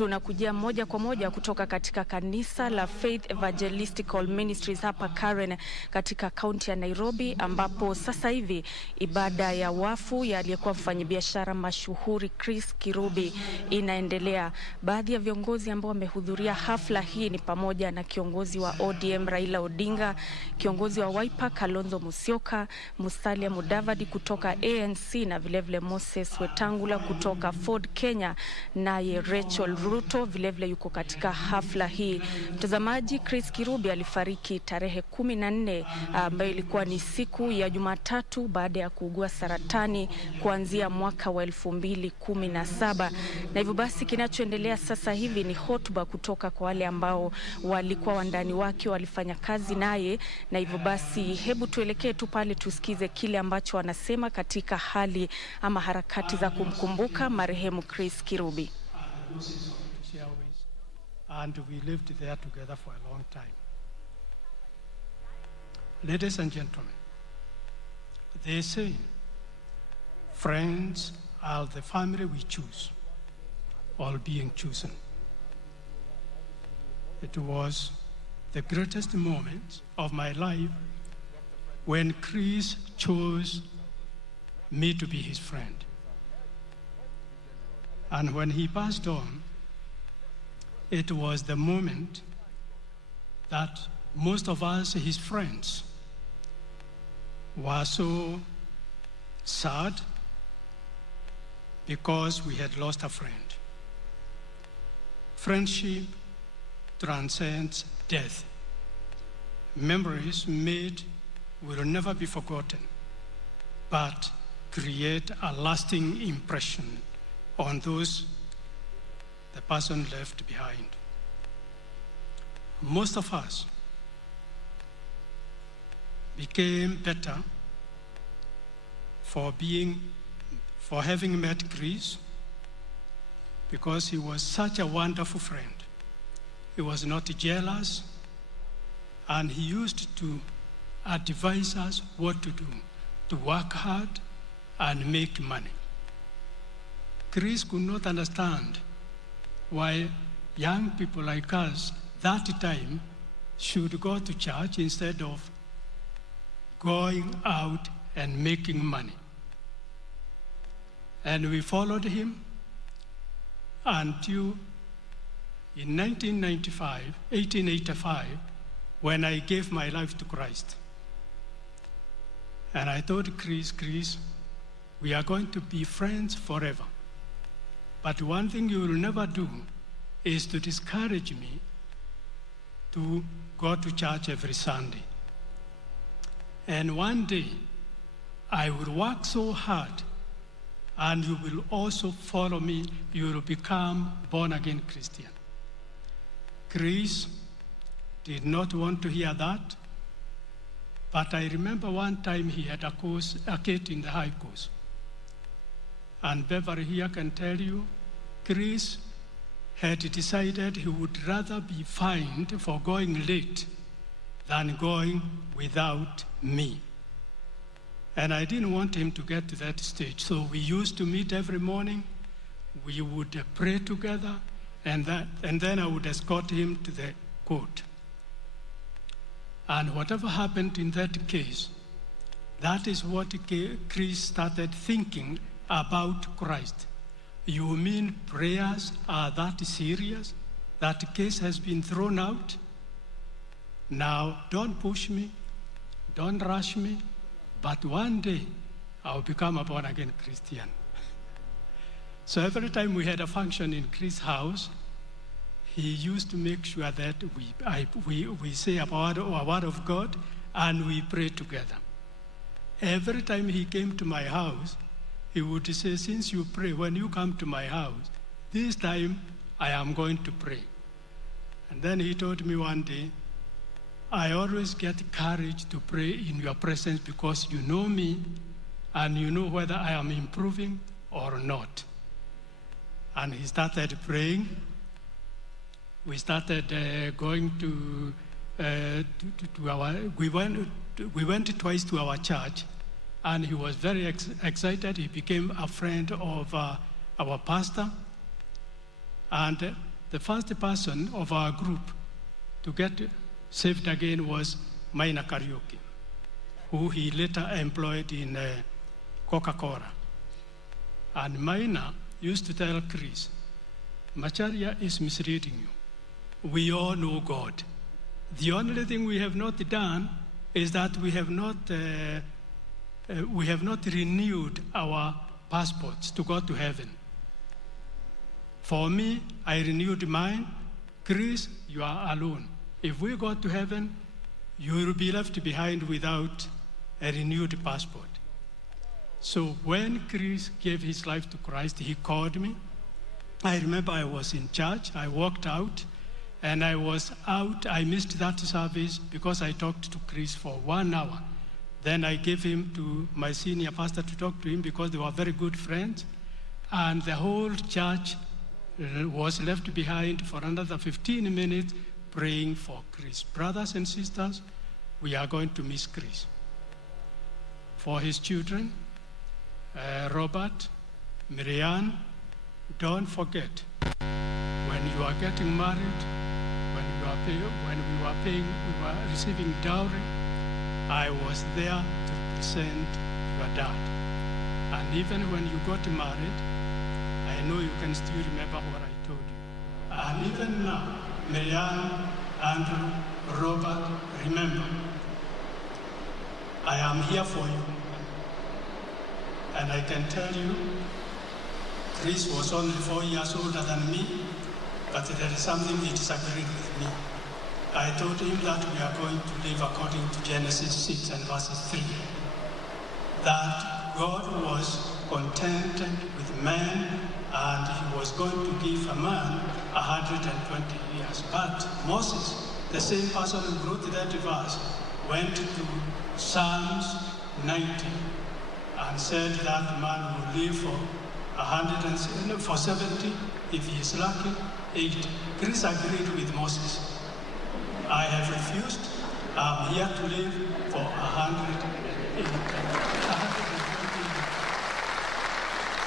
Tunakujia moja kwa moja kutoka katika kanisa la Faith Evangelistical Ministries hapa Karen katika kaunti ya Nairobi, ambapo sasa hivi ibada ya wafu ya aliyekuwa mfanyabiashara mashuhuri Chris Kirubi inaendelea. Baadhi ya viongozi ambao wamehudhuria hafla hii ni pamoja na kiongozi wa ODM Raila Odinga, kiongozi wa Wiper Kalonzo Musyoka, Musalia Mudavadi kutoka ANC na vilevile Moses Wetangula kutoka Ford Kenya, naye Rachel Ruto vilevile yuko katika hafla hii. Mtazamaji, Chris Kirubi alifariki tarehe 14 ambayo ilikuwa ni siku ya Jumatatu baada ya kuugua saratani kuanzia mwaka wa 2017. Na hivyo basi kinachoendelea sasa hivi ni hotuba kutoka kwa wale ambao walikuwa wandani wake, walifanya kazi naye, na hivyo basi hebu tuelekee tu pale tusikize kile ambacho wanasema katika hali ama harakati za kumkumbuka marehemu Chris Kirubi. And we lived there together for a long time. Ladies and gentlemen, they say friends are the family we choose, all being chosen. It was the greatest moment of my life when Chris chose me to be his friend. And when he passed on, it was the moment that most of us, his friends, were so sad because we had lost a friend. Friendship transcends death. Memories made will never be forgotten, but create a lasting impression on those the person left behind. Most of us became better for having met Chris, because he was such a wonderful friend. He was not jealous, and he used to advise us what to do, to work hard and make money. Chris could not understand why young people like us that time should go to church instead of going out and making money. And we followed until in 1885, when I gave my life to Christ. And I told Chris, we are going to be friends forever. But one thing you will never do is to discourage me to go to church every Sunday. And one day, I will work so hard, and you will also follow me. You will become born-again Christian. Chris did not want to hear that, but I remember one time he had a case in the High Court. And Beverly here can tell you, Chris had decided he would rather be fined for going late than going without me. And I didn't want him to get to that stage. So we used to meet every morning. We would pray together, and then I would escort him to the court. And whatever happened in that case, that is what Chris started thinking about Christ. You mean prayers are that serious? That case has been thrown out? Now, don't push me, don't rush me, but one day I'll become a born-again Christian. So every time we had a function in Chris' house, he used to make sure that we say a word of God and we pray together. Every time he came to my house, he would say, since you pray, when you come to my house, this time I am going to pray. And then he told me one day, I always get courage to pray in your presence because you know me and you know whether I am improving or not. And he started praying. We started going to our, we went twice to our church, and he was very excited. He became a friend of our pastor. And the first person of our group to get saved again was Maina Kariuki, who he later employed in Coca-Cola. And Maina used to tell Chris, Macharia is misleading you. We all know God. The only thing we have not done is that we have not renewed our passports to go to heaven. For me, I renewed mine. Chris, you are alone. If we go to heaven, you will be left behind without a renewed passport. So when Chris gave his life to Christ, he called me. I remember I was in church. I walked out, and I was out. I missed that service because I talked to Chris for 1 hour. Then I gave him to my senior pastor to talk to him because they were very good friends. And the whole church was left behind for another 15 minutes praying for Chris. Brothers and sisters, we are going to miss Chris. For his children, Robert, Marianne, don't forget, when you are getting married, when we were receiving dowry, I was there to represent your dad. And even when you got married, I know you can still remember what I told you. And even now, Marianne, Andrew, Robert, remember, I am here for you. And I can tell you, Chris was only 4 years older than me, but there is something he disagreed with me. I told him that we are going to live according to Genesis 6 and verses 3. That God was content with man and he was going to give a man 120 years. But Moses, the same person who wrote that verse, went to Psalms 90 and said that man will live for 70, if he is lucky, 80. Chris agreed with Moses. I have refused. I'm here to live for 120 years.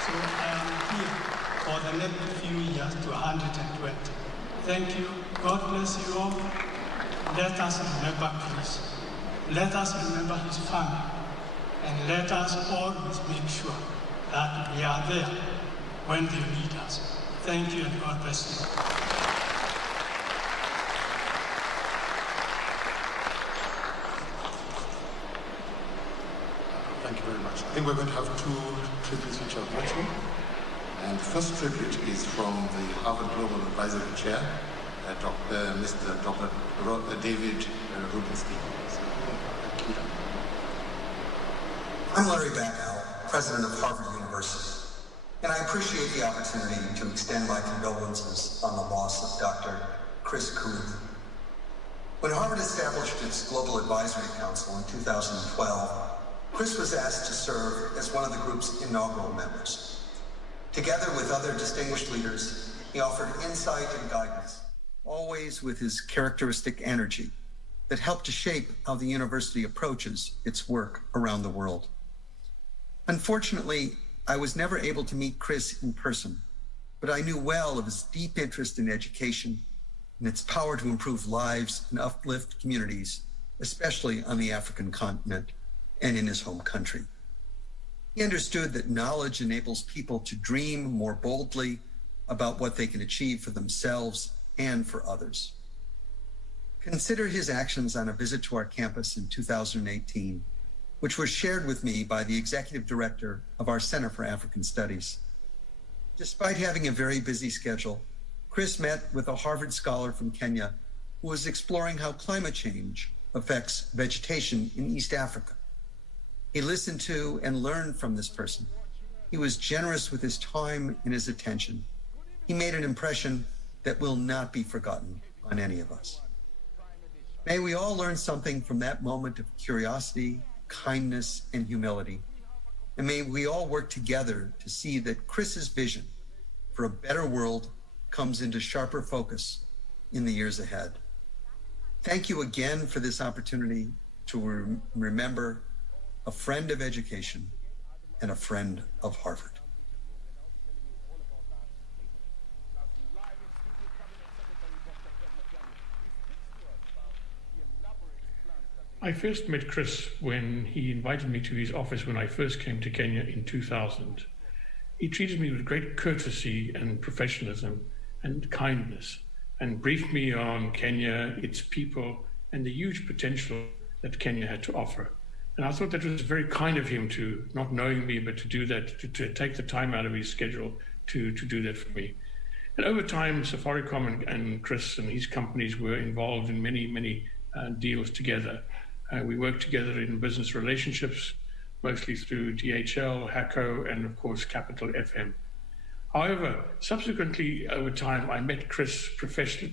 So I am here for the next few years to 120. Thank you. God bless you all. Let us remember Chris. Let us remember his family. And let us always make sure that we are there when they need us. Thank you and God bless you. Thank you very much. I think we're going to have 2 tributes which are virtual. And the first tribute is from the Harvard Global Advisory Chair, Dr. David Rubinstein. I'm Larry Bacow, president of Harvard University, and I appreciate the opportunity to extend my condolences on the loss of Dr. Chris Kirubi. When Harvard established its Global Advisory Council in 2012, Chris was asked to serve as one of the group's inaugural members. Together with other distinguished leaders, he offered insight and guidance, always with his characteristic energy that helped to shape how the university approaches its work around the world. Unfortunately, I was never able to meet Chris in person, but I knew well of his deep interest in education and its power to improve lives and uplift communities, especially on the African continent and in his home country. He understood that knowledge enables people to dream more boldly about what they can achieve for themselves and for others. Consider his actions on a visit to our campus in 2018, which was shared with me by the executive director of our Center for African Studies. Despite having a very busy schedule, Chris met with a Harvard scholar from Kenya who was exploring how climate change affects vegetation in East Africa. He listened to and learned from this person. He was generous with his time and his attention. He made an impression that will not be forgotten on any of us. May we all learn something from that moment of curiosity, kindness, and humility. And may we all work together to see that Chris's vision for a better world comes into sharper focus in the years ahead. Thank you again for this opportunity to remember a friend of education and a friend of Harvard. I first met Chris when he invited me to his office when I first came to Kenya in 2000. He treated me with great courtesy and professionalism and kindness, and briefed me on Kenya, its people, and the huge potential that Kenya had to offer. And I thought that was very kind of him to, not knowing me, but to do that, to take the time out of his schedule to do that for me. And over time, Safaricom and Chris and his companies were involved in many deals together. We worked together in business relationships, mostly through DHL, HACO, and of course, Capital FM. However, subsequently, over time, I met Chris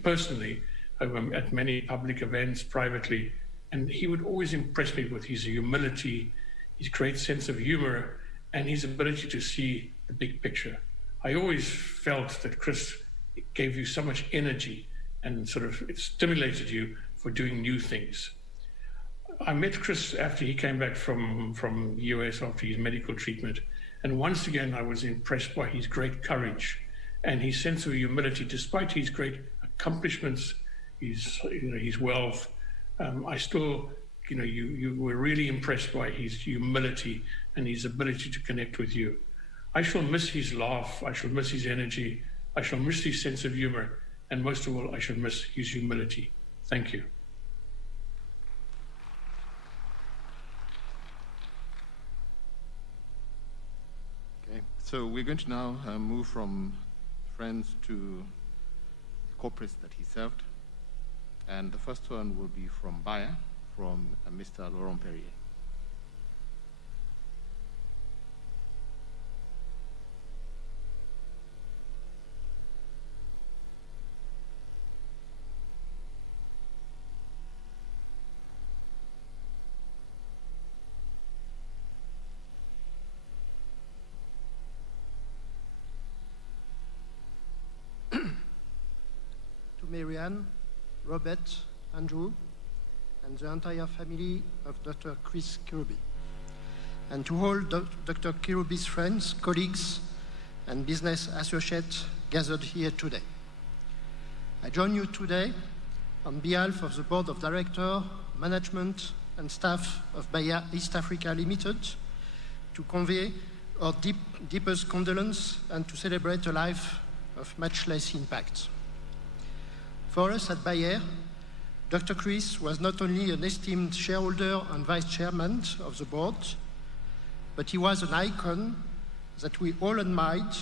personally at many public events, privately, and he would always impress me with his humility, his great sense of humor, and his ability to see the big picture. I always felt that Chris gave you so much energy and sort of it stimulated you for doing new things. I met Chris after he came back from the US after his medical treatment. And once again, I was impressed by his great courage and his sense of humility, despite his great accomplishments, his wealth. I still, you were really impressed by his humility and his ability to connect with you. I shall miss his laugh. I shall miss his energy. I shall miss his sense of humor. And most of all, I shall miss his humility. Thank you. So we're going to now move from friends to corporates that he served. And the first one will be from Bayer, from Mr. Laurent Perrier. Marianne, Robert, Andrew, and the entire family of Dr. Chris Kirubi, and to all Dr. Kirubi's friends, colleagues, and business associates gathered here today. I join you today on behalf of the Board of Directors, Management, and staff of Bayer East Africa Limited to convey our deepest condolence and to celebrate a life of much less impact. For us at Bayer, Dr. Chris was not only an esteemed shareholder and vice chairman of the board, but he was an icon that we all admired,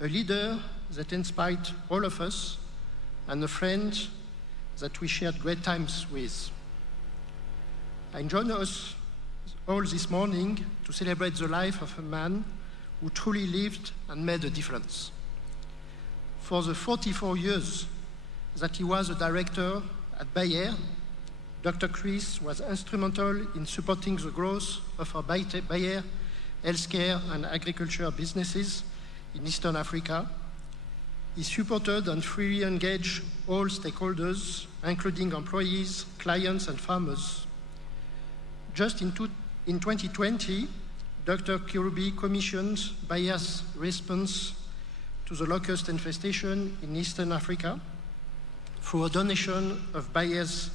a leader that inspired all of us, and a friend that we shared great times with. I join us all this morning to celebrate the life of a man who truly lived and made a difference. For the 44 years that he was a director at Bayer, Dr. Chris was instrumental in supporting the growth of our Bayer healthcare and agriculture businesses in Eastern Africa. He supported and freely engaged all stakeholders, including employees, clients, and farmers. Just in 2020, Dr. Kirubi commissioned Bayer's response to the locust infestation in Eastern Africa through a donation of Bayer's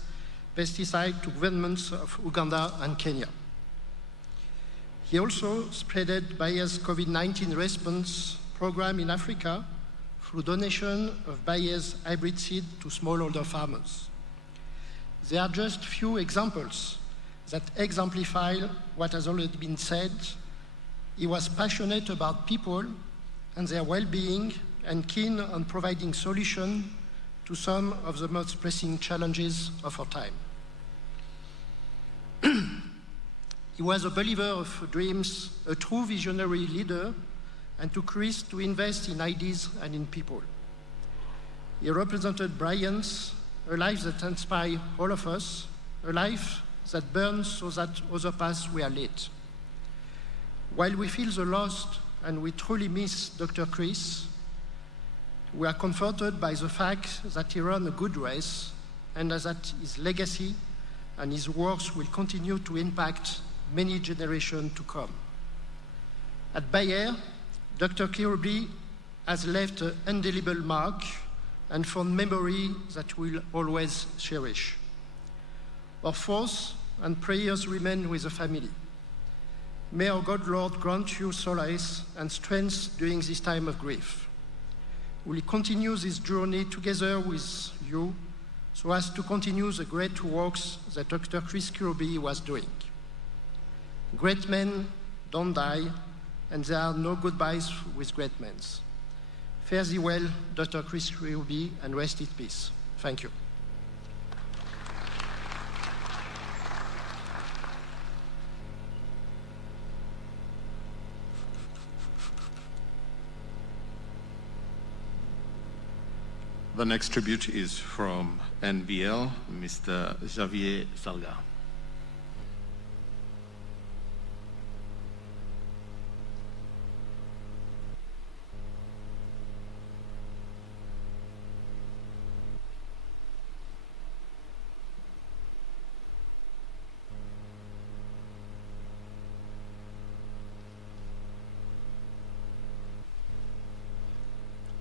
pesticide to governments of Uganda and Kenya. He also spreaded Bayer's COVID-19 response program in Africa through donation of Bayer's hybrid seed to smallholder farmers. There are just few examples that exemplify what has already been said. He was passionate about people and their well-being and keen on providing solutions to some of the most pressing challenges of our time. He was a believer of dreams, a true visionary leader, and to Chris to invest in ideas and in people. He represented brilliance, a life that inspires all of us, a life that burns so that other paths were lit. While we feel the loss and we truly miss Dr. Chris, we are comforted by the fact that he ran a good race and that his legacy and his works will continue to impact many generations to come. At Bayer, Dr. Kirubi has left an indelible mark and fond memory that we'll always cherish. Our force and prayers remain with the family. May our God, Lord, grant you solace and strength during this time of grief. We will continue this journey together with you so as to continue the great works that Dr. Chris Kirubi was doing. Great men don't die, and there are no goodbyes with great men. Fare thee well, Dr. Chris Kirubi, and rest in peace. Thank you. The next tribute is from NBL, Mr. Javier Salga.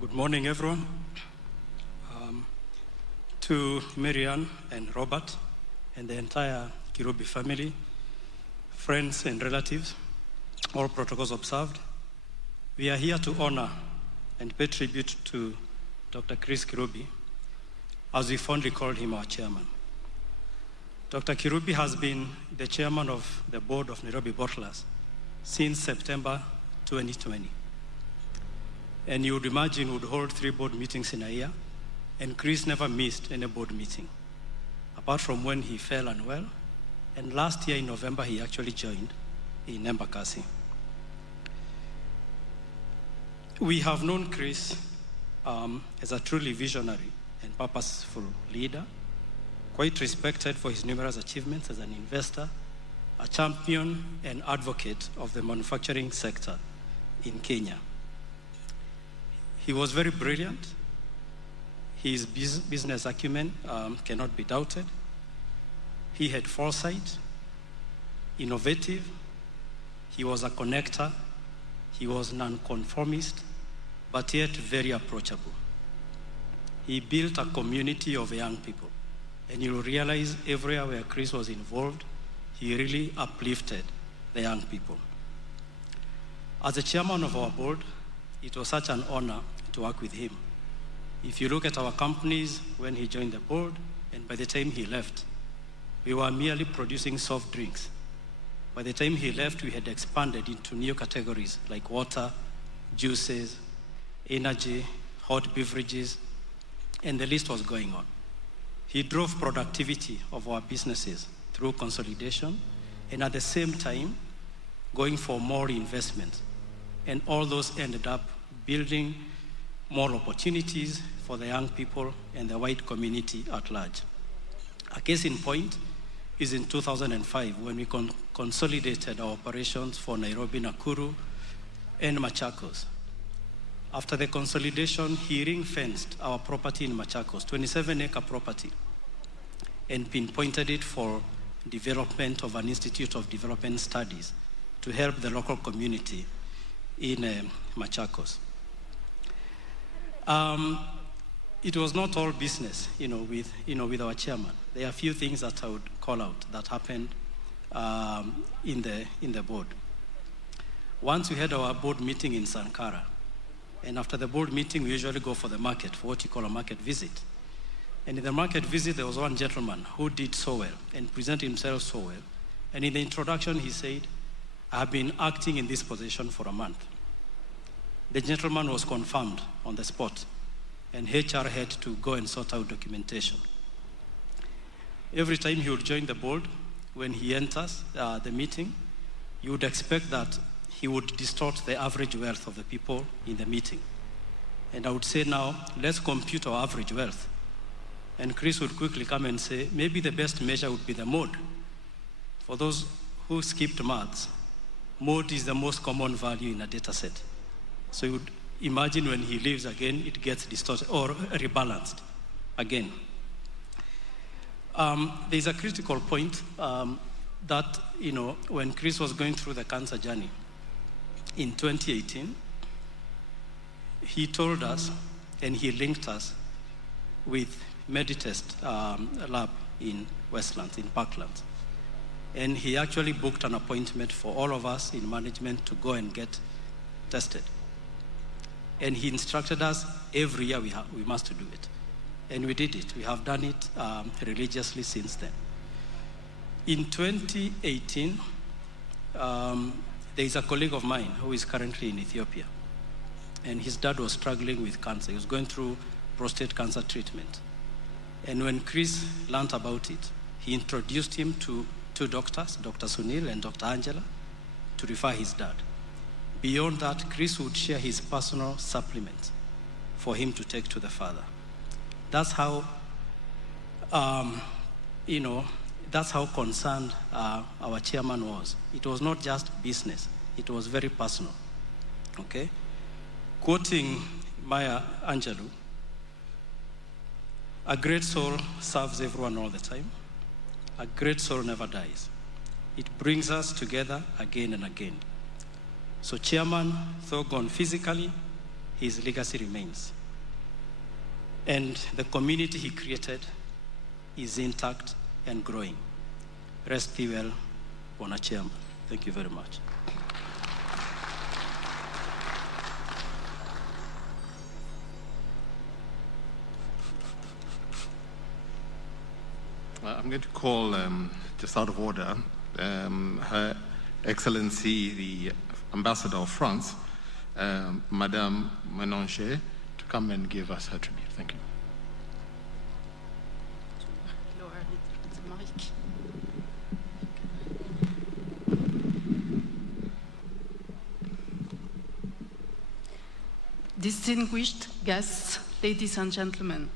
Good morning, everyone. To Marianne and Robert and the entire Kirubi family, friends and relatives, all protocols observed, we are here to honor and pay tribute to Dr. Chris Kirubi, as we fondly called him our chairman. Dr. Kirubi has been the chairman of the board of Nairobi Bottlers since September 2020. And you would imagine would hold 3 board meetings in a year, and Chris never missed any board meeting, apart from when he fell unwell. And last year in November, he actually joined in Embakasi. We have known Chris as a truly visionary and purposeful leader, quite respected for his numerous achievements as an investor, a champion and advocate of the manufacturing sector in Kenya. He was very brilliant. His business acumen cannot be doubted. He had foresight, innovative. He was a connector. He was nonconformist, but yet very approachable. He built a community of young people. And you'll realize everywhere where Chris was involved, he really uplifted the young people. As the chairman of our board, it was such an honor to work with him. If you look at our companies when he joined the board, and by the time he left, we were merely producing soft drinks. By the time he left, we had expanded into new categories like water, juices, energy, hot beverages, and the list was going on. He drove productivity of our businesses through consolidation, and at the same time, going for more investment. And all those ended up building more opportunities for the young people and the white community at large. A case in point is in 2005 when we consolidated our operations for Nairobi, Nakuru, and Machakos. After the consolidation, he ring-fenced our property in Machakos, 27-acre property, and pinpointed it for development of an Institute of Development Studies to help the local community in Machakos. It was not all business, with our chairman. There are a few things that I would call out that happened in the board. Once we had our board meeting in Sankara, and after the board meeting, we usually go for the market, for what you call a market visit. And in the market visit, there was one gentleman who did so well and presented himself so well. And in the introduction, he said, I have been acting in this position for a month. The gentleman was confirmed on the spot, and HR had to go and sort out documentation. Every time he would join the board, when he enters the meeting, you would expect that he would distort the average wealth of the people in the meeting. And I would say now, let's compute our average wealth. And Chris would quickly come and say, maybe the best measure would be the mode. For those who skipped maths, mode is the most common value in a data set. So you would imagine when he leaves again, it gets distorted or rebalanced again. There's a critical point that, when Chris was going through the cancer journey in 2018, he told us and he linked us with Meditest lab in Westlands, in Parklands. And he actually booked an appointment for all of us in management to go and get tested. And he instructed us every year we must do it. And we did it. We have done it religiously since then. In 2018, there is a colleague of mine who is currently in Ethiopia. And his dad was struggling with cancer. He was going through prostate cancer treatment. And when Chris learned about it, he introduced him to two doctors, Dr. Sunil and Dr. Angela, to refer his dad. Beyond that, Chris would share his personal supplement for him to take to the father. That's how, that's how concerned our chairman was. It was not just business. It was very personal, okay? Quoting Maya Angelou, a great soul serves everyone all the time. A great soul never dies. It brings us together again and again. So chairman, though gone physically, his legacy remains. And the community he created is intact and growing. Rest thee well, Honour Chairman. Thank you very much. I'm going to call, just out of order, Her Excellency, the Ambassador of France, Madame Menonche, to come and give us her tribute. Thank you. Distinguished guests, ladies and gentlemen,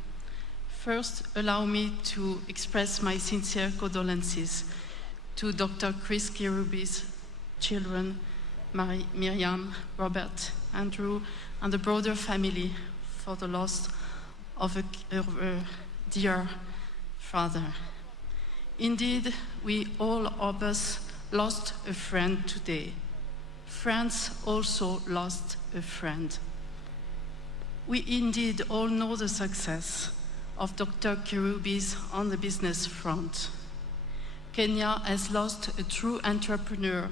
first allow me to express my sincere condolences to Dr. Chris Kirubi's children, Miriam, Robert, Andrew, and the broader family for the loss of a dear father. Indeed, we all of us lost a friend today. France also lost a friend. We indeed all know the success of Dr. Kirubi's on the business front. Kenya has lost a true entrepreneur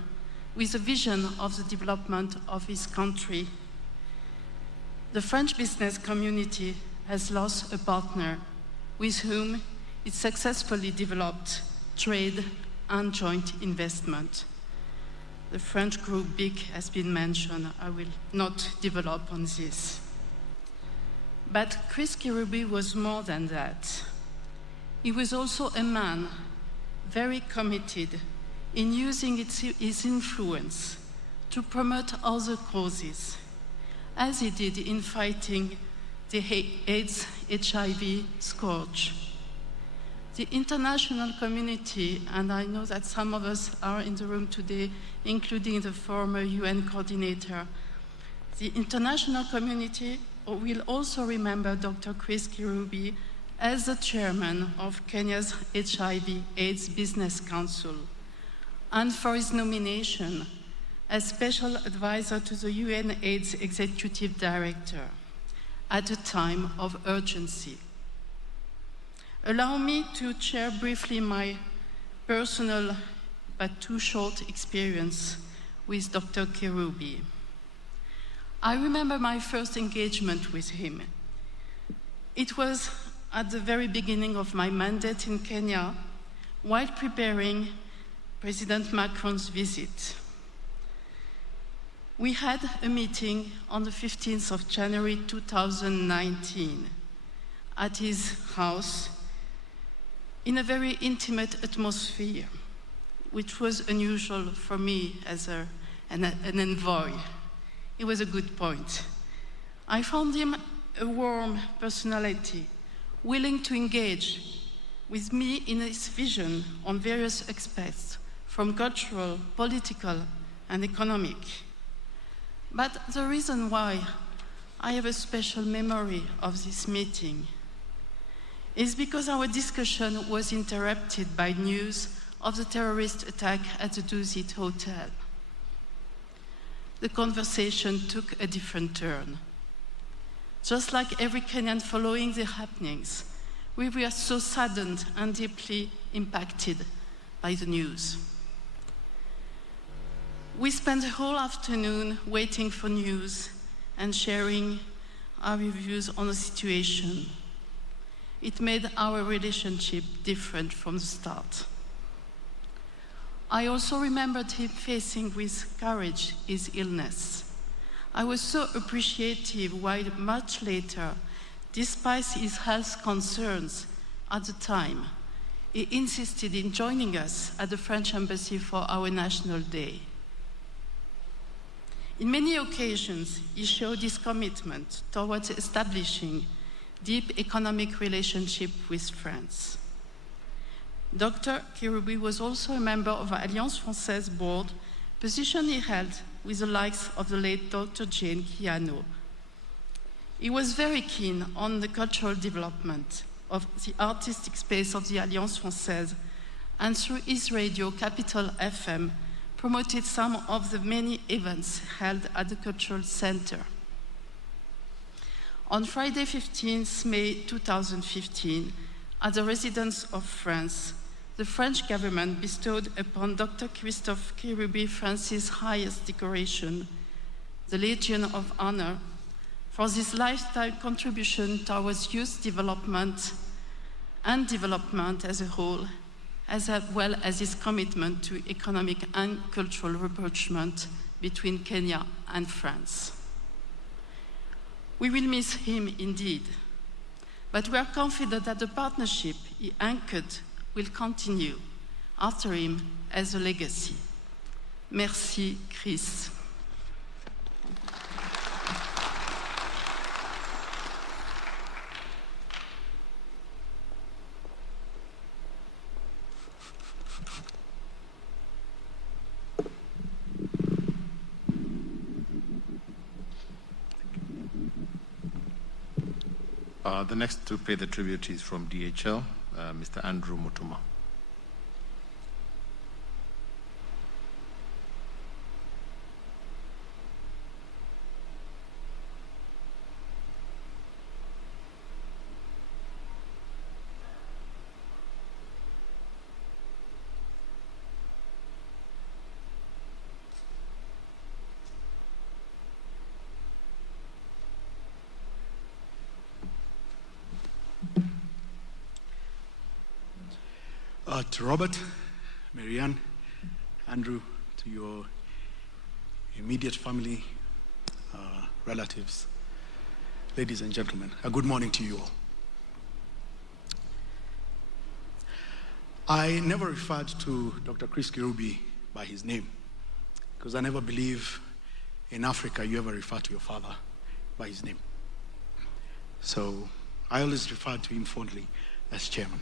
with a vision of the development of his country. The French business community has lost a partner with whom it successfully developed trade and joint investment. The French group BIC has been mentioned. I will not develop on this. But Chris Kirubi was more than that. He was also a man very committed in using his influence to promote other causes, as he did in fighting the AIDS, HIV scourge. The international community, and I know that some of us are in the room today, including the former UN coordinator, the international community will also remember Dr. Chris Kirubi as the chairman of Kenya's HIV/AIDS Business Council, and for his nomination as special advisor to the UN AIDS Executive Director at a time of urgency. Allow me to share briefly my personal but too short experience with Dr. Kirubi. I remember my first engagement with him. It was at the very beginning of my mandate in Kenya, while preparing President Macron's visit. We had a meeting on the 15th of January 2019 at his house in a very intimate atmosphere, which was unusual for me as an envoy. It was a good point. I found him a warm personality, willing to engage with me in his vision on various aspects, from cultural, political, and economic. But the reason why I have a special memory of this meeting is because our discussion was interrupted by news of the terrorist attack at the Dusit Hotel. The conversation took a different turn. Just like every Kenyan following the happenings, we were so saddened and deeply impacted by the news. We spent the whole afternoon waiting for news and sharing our views on the situation. It made our relationship different from the start. I also remembered him facing with courage his illness. I was so appreciative while much later, despite his health concerns at the time, he insisted in joining us at the French Embassy for our National Day. In many occasions, he showed his commitment towards establishing deep economic relationship with France. Dr. Kirubi was also a member of the Alliance Française board, position he held with the likes of the late Dr. Jane Kiano. He was very keen on the cultural development of the artistic space of the Alliance Française, and through his radio, Capital FM, promoted some of the many events held at the Cultural Center. On Friday, 15th May 2015, at the residence of France, the French government bestowed upon Dr. Christophe Kirubi France's highest decoration, the Legion of Honor, for this lifetime contribution towards youth development and development as a whole, as well as his commitment to economic and cultural rapprochement between Kenya and France. We will miss him indeed, but we are confident that the partnership he anchored will continue after him as a legacy. Merci, Chris. The next to pay the tribute is from DHL, Mr. Andrew Mutuma. To Robert, Marianne, Andrew, to your immediate family, relatives, ladies and gentlemen, a good morning to you all. I never referred to Dr. Chris Kirubi by his name because I never believe in Africa you ever refer to your father by his name. So I always referred to him fondly as chairman.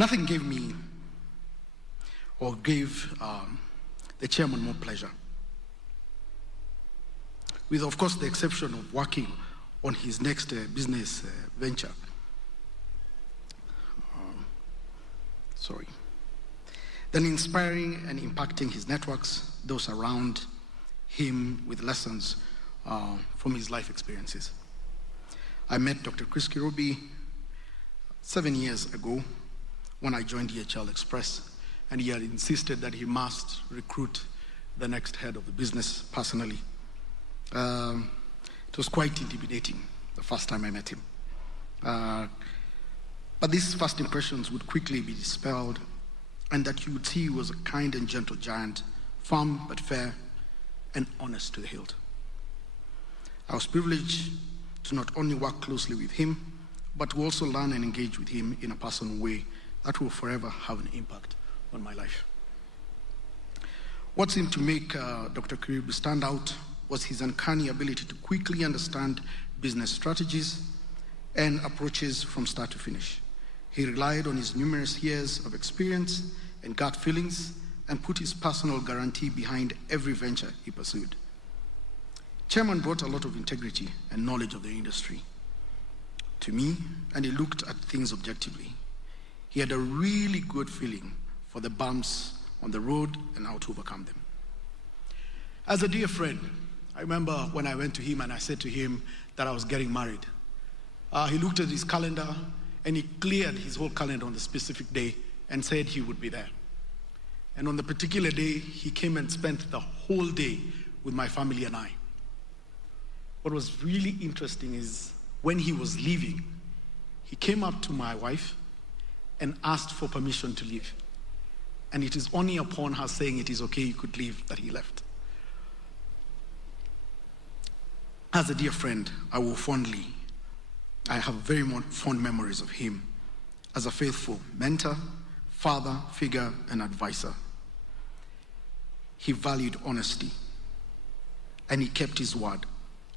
Nothing gave me or gave the chairman more pleasure, with of course the exception of working on his next business venture. Then inspiring and impacting his networks, those around him, with lessons from his life experiences. I met Dr. Chris Kirubi 7 years ago when I joined DHL Express, and he had insisted that he must recruit the next head of the business personally. It was quite intimidating the first time I met him. But these first impressions would quickly be dispelled, and that you would see he was a kind and gentle giant, firm but fair, and honest to the hilt. I was privileged to not only work closely with him, but to also learn and engage with him in a personal way that will forever have an impact on my life. What seemed to make Dr. Kirubi stand out was his uncanny ability to quickly understand business strategies and approaches from start to finish. He relied on his numerous years of experience and gut feelings and put his personal guarantee behind every venture he pursued. Chairman brought a lot of integrity and knowledge of the industry to me, and he looked at things objectively. He had a really good feeling for the bumps on the road and how to overcome them. As a dear friend, I remember when I went to him and I said to him that I was getting married. He looked at his calendar and he cleared his whole calendar on the specific day and said he would be there. And on the particular day, he came and spent the whole day with my family and I. What was really interesting is when he was leaving, he came up to my wife and asked for permission to leave. And it is only upon her saying it is okay, you could leave, that he left. As a dear friend, I have very fond memories of him as a faithful mentor, father, figure, and advisor. He valued honesty, and he kept his word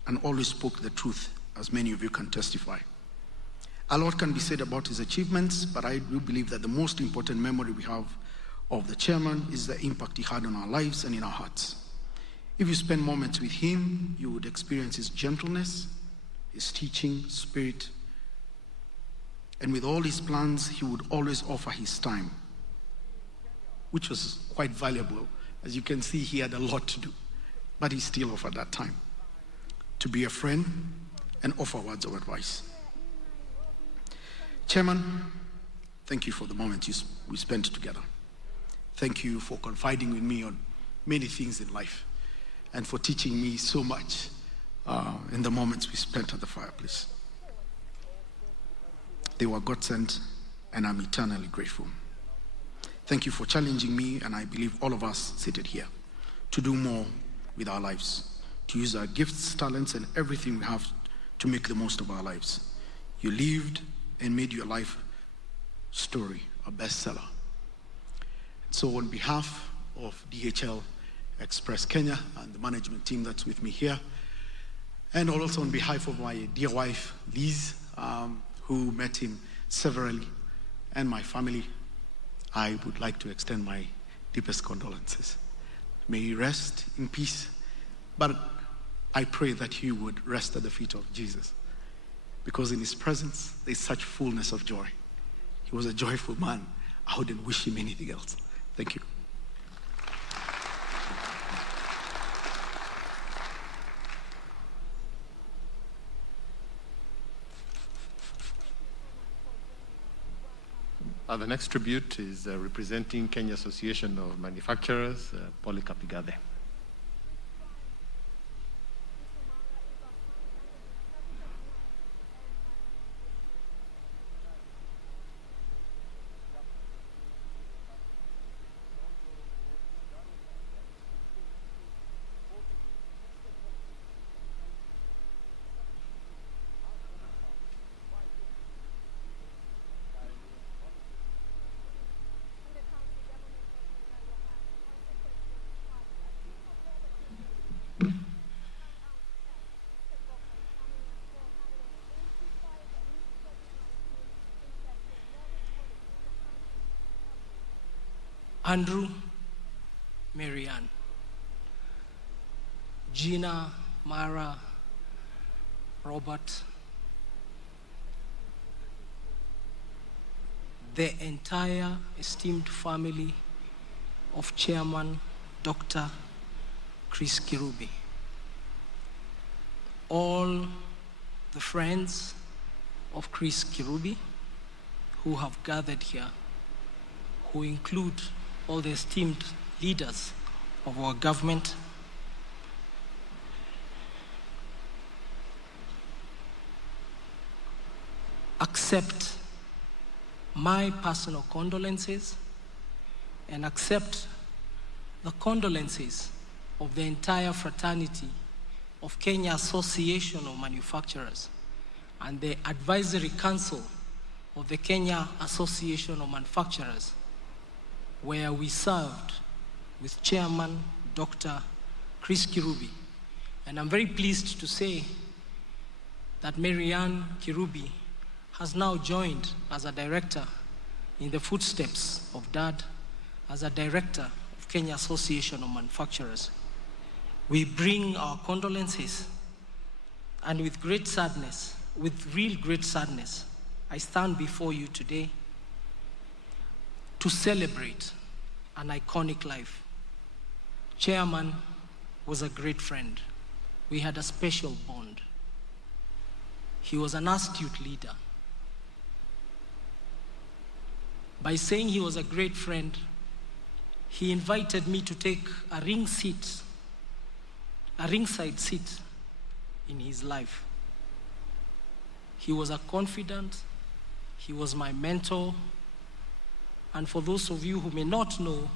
and always spoke the truth, as many of you can testify. A lot can be said about his achievements, but I do believe that the most important memory we have of the chairman is the impact he had on our lives and in our hearts. If you spend moments with him, you would experience his gentleness, his teaching spirit, and with all his plans, he would always offer his time, which was quite valuable. As you can see, he had a lot to do, but he still offered that time to be a friend and offer words of advice. Chairman, thank you for the moment we spent together. Thank you for confiding with me on many things in life and for teaching me so much in the moments we spent at the fireplace. They were God-sent, and I'm eternally grateful. Thank you for challenging me, and I believe all of us seated here, to do more with our lives, to use our gifts, talents, and everything we have to make the most of our lives. You lived and made your life story a bestseller. So on behalf of DHL Express Kenya and the management team that's with me here, and also on behalf of my dear wife, Liz, who met him severally, and my family, I would like to extend my deepest condolences. May he rest in peace, but I pray that he would rest at the feet of Jesus, because in his presence, there's such fullness of joy. He was a joyful man. I wouldn't wish him anything else. Thank you. The next tribute is representing Kenya Association of Manufacturers, Polly Kapigade. Andrew, Marianne, Gina, Mara, Robert, the entire esteemed family of Chairman Dr. Chris Kirubi, all the friends of Chris Kirubi who have gathered here, who include all the esteemed leaders of our government, accept my personal condolences and accept the condolences of the entire fraternity of Kenya Association of Manufacturers and the Advisory Council of the Kenya Association of Manufacturers, where we served with Chairman Dr. Chris Kirubi. And I'm very pleased to say that Marianne Kirubi has now joined as a director in the footsteps of Dad as a director of Kenya Association of Manufacturers. We bring our condolences, and with great sadness, with real great sadness, I stand before you today to celebrate an iconic life. Chairman was a great friend. We had a special bond. He was an astute leader. By saying he was a great friend, he invited me to take a ringside seat in his life. He was a confidant, he was my mentor, and for those of you who may not know,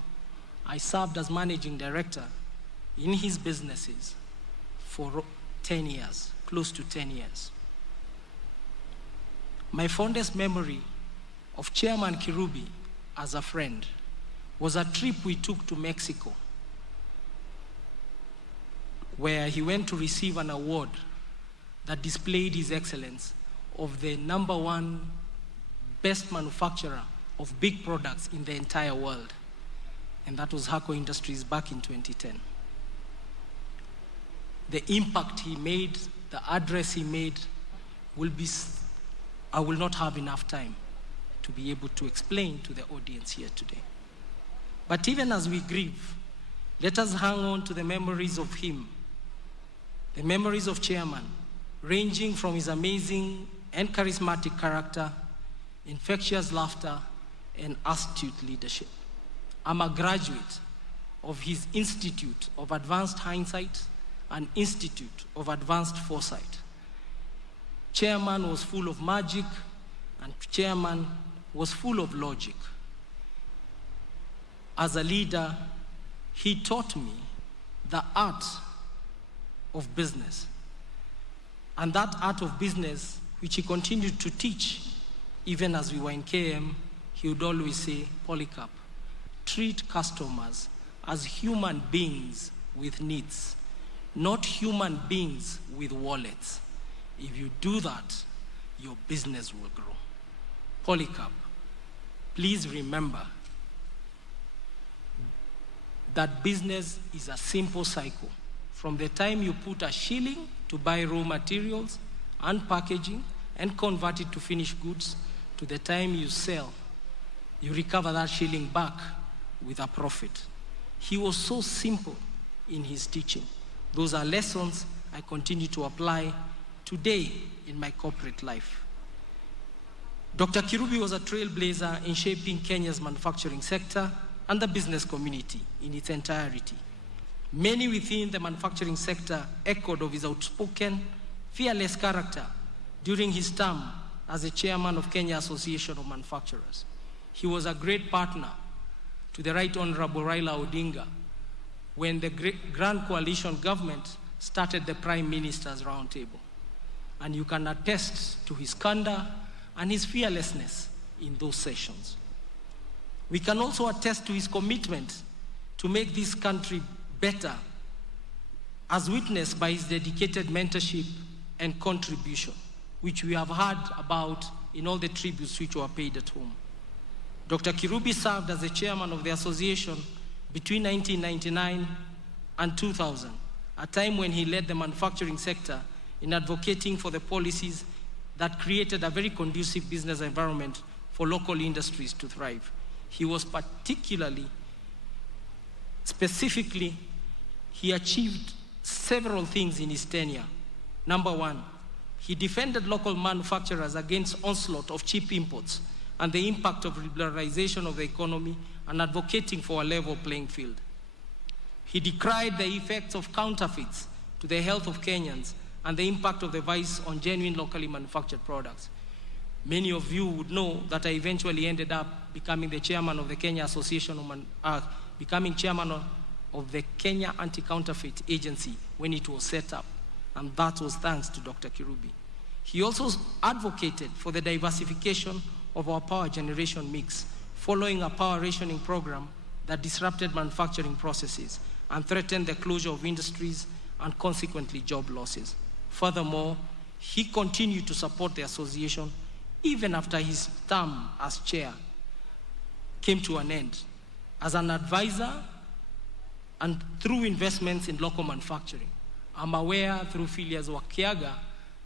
I served as managing director in his businesses for 10 years, close to 10 years. My fondest memory of Chairman Kirubi as a friend was a trip we took to Mexico, where he went to receive an award that displayed his excellence of the #1 best manufacturer of big products in the entire world. And that was Hako Industries back in 2010. The impact he made, the address he made, I will not have enough time to be able to explain to the audience here today. But even as we grieve, let us hang on to the memories of him, the memories of Chairman, ranging from his amazing and charismatic character, infectious laughter, and astute leadership. I'm a graduate of his Institute of Advanced Hindsight and Institute of Advanced Foresight. Chairman was full of magic, and Chairman was full of logic. As a leader, he taught me the art of business. And that art of business, which he continued to teach, even as we were in KM, he would always say, Polycarp, treat customers as human beings with needs, not human beings with wallets. If you do that, your business will grow. Polycarp, please remember that business is a simple cycle. From the time you put a shilling to buy raw materials and packaging and convert it to finished goods, to the time you sell, you recover that shilling back with a profit. He was so simple in his teaching. Those are lessons I continue to apply today in my corporate life. Dr. Kirubi was a trailblazer in shaping Kenya's manufacturing sector and the business community in its entirety. Many within the manufacturing sector echoed of his outspoken, fearless character during his term as the chairman of Kenya Association of Manufacturers. He was a great partner to the Right Honorable Raila Odinga when the Grand Coalition government started the Prime Minister's Roundtable. And you can attest to his candor and his fearlessness in those sessions. We can also attest to his commitment to make this country better, as witnessed by his dedicated mentorship and contribution, which we have heard about in all the tributes which were paid at home. Dr. Kirubi served as the chairman of the association between 1999 and 2000, a time when he led the manufacturing sector in advocating for the policies that created a very conducive business environment for local industries to thrive. He was specifically, he achieved several things in his tenure. Number one, he defended local manufacturers against onslaught of cheap imports and the impact of liberalization of the economy and advocating for a level playing field. He decried the effects of counterfeits to the health of Kenyans and the impact of the vice on genuine locally manufactured products. Many of you would know that I eventually ended up becoming the chairman of the Kenya Association becoming chairman of the Kenya Anti-Counterfeit Agency when it was set up, and that was thanks to Dr. Kirubi. He also advocated for the diversification of our power generation mix, following a power rationing program that disrupted manufacturing processes and threatened the closure of industries and consequently job losses. Furthermore, he continued to support the association even after his term as chair came to an end, as an advisor and through investments in local manufacturing. I'm aware through Phileas Wakiaga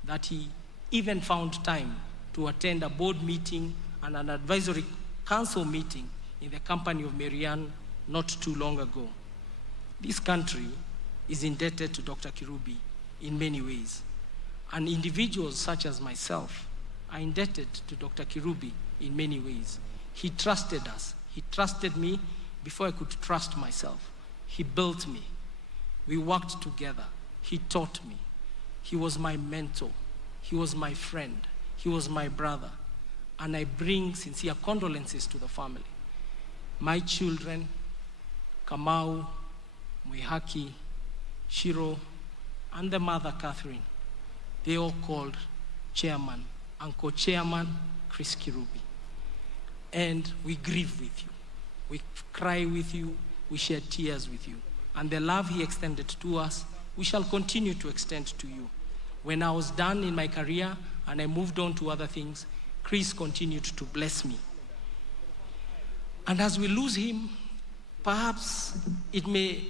that he even found time to attend a board meeting and an advisory council meeting in the company of Marianne not too long ago. This country is indebted to Dr. Kirubi in many ways, and individuals such as myself are indebted to Dr. Kirubi in many ways. He trusted us. He trusted me before I could trust myself. He built me. We worked together. He taught me. He was my mentor. He was my friend. He was my brother. And I bring sincere condolences to the family. My children, Kamau, Mwihaki, Shiro, and the mother, Catherine, they all called Chairman, Uncle Chairman, Chris Kirubi. And we grieve with you. We cry with you. We share tears with you. And the love he extended to us, we shall continue to extend to you. When I was done in my career and I moved on to other things, Chris continued to bless me. And as we lose him, perhaps it may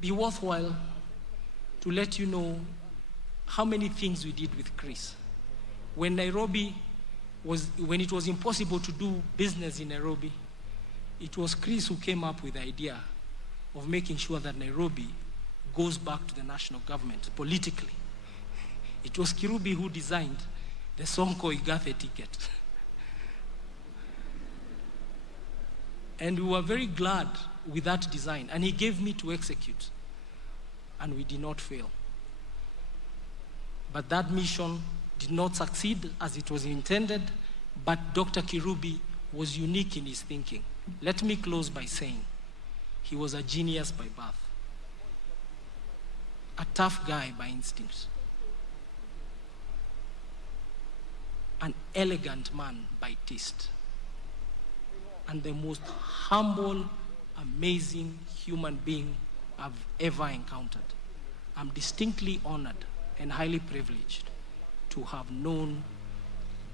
be worthwhile to let you know how many things we did with Chris. When it was impossible to do business in Nairobi, it was Chris who came up with the idea of making sure that Nairobi goes back to the national government politically. It was Kirubi who designed the Sonko Igathe ticket. And we were very glad with that design, and he gave me to execute, and we did not fail. But that mission did not succeed as it was intended, but Dr. Kirubi was unique in his thinking. Let me close by saying he was a genius by birth, a tough guy by instinct, an elegant man by taste, and the most humble, amazing human being I've ever encountered. I'm distinctly honored and highly privileged to have known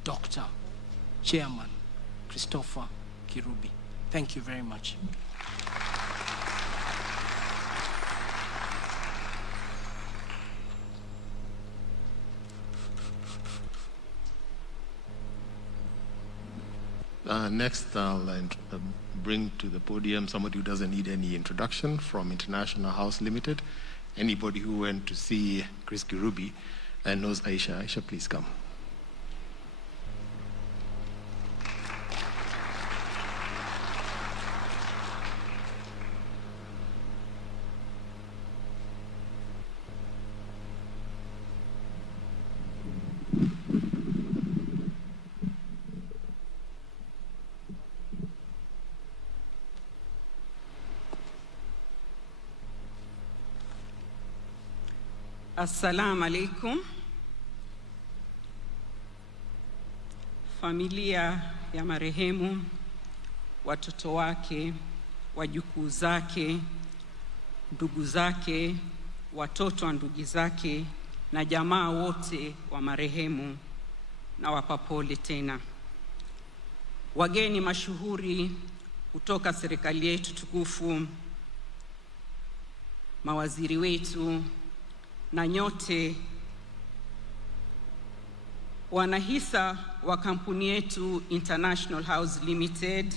Dr. Chairman Christopher Kirubi. Thank you very much. Next, I'll bring to the podium somebody who doesn't need any introduction from International House Limited. Anybody who went to see Chris Kirubi and knows Aisha. Aisha, please come. Assalamu alaikum. Familia ya marehemu, watoto wake, wajukuu zake, ndugu zake, watoto wa ndugu zake na jamaa wote wa marehemu, na wapa pole tena. Wageni mashuhuri kutoka serikali yetu tukufu, mawaziri wetu na nyote wanahisa wa kampuni yetu International House Limited,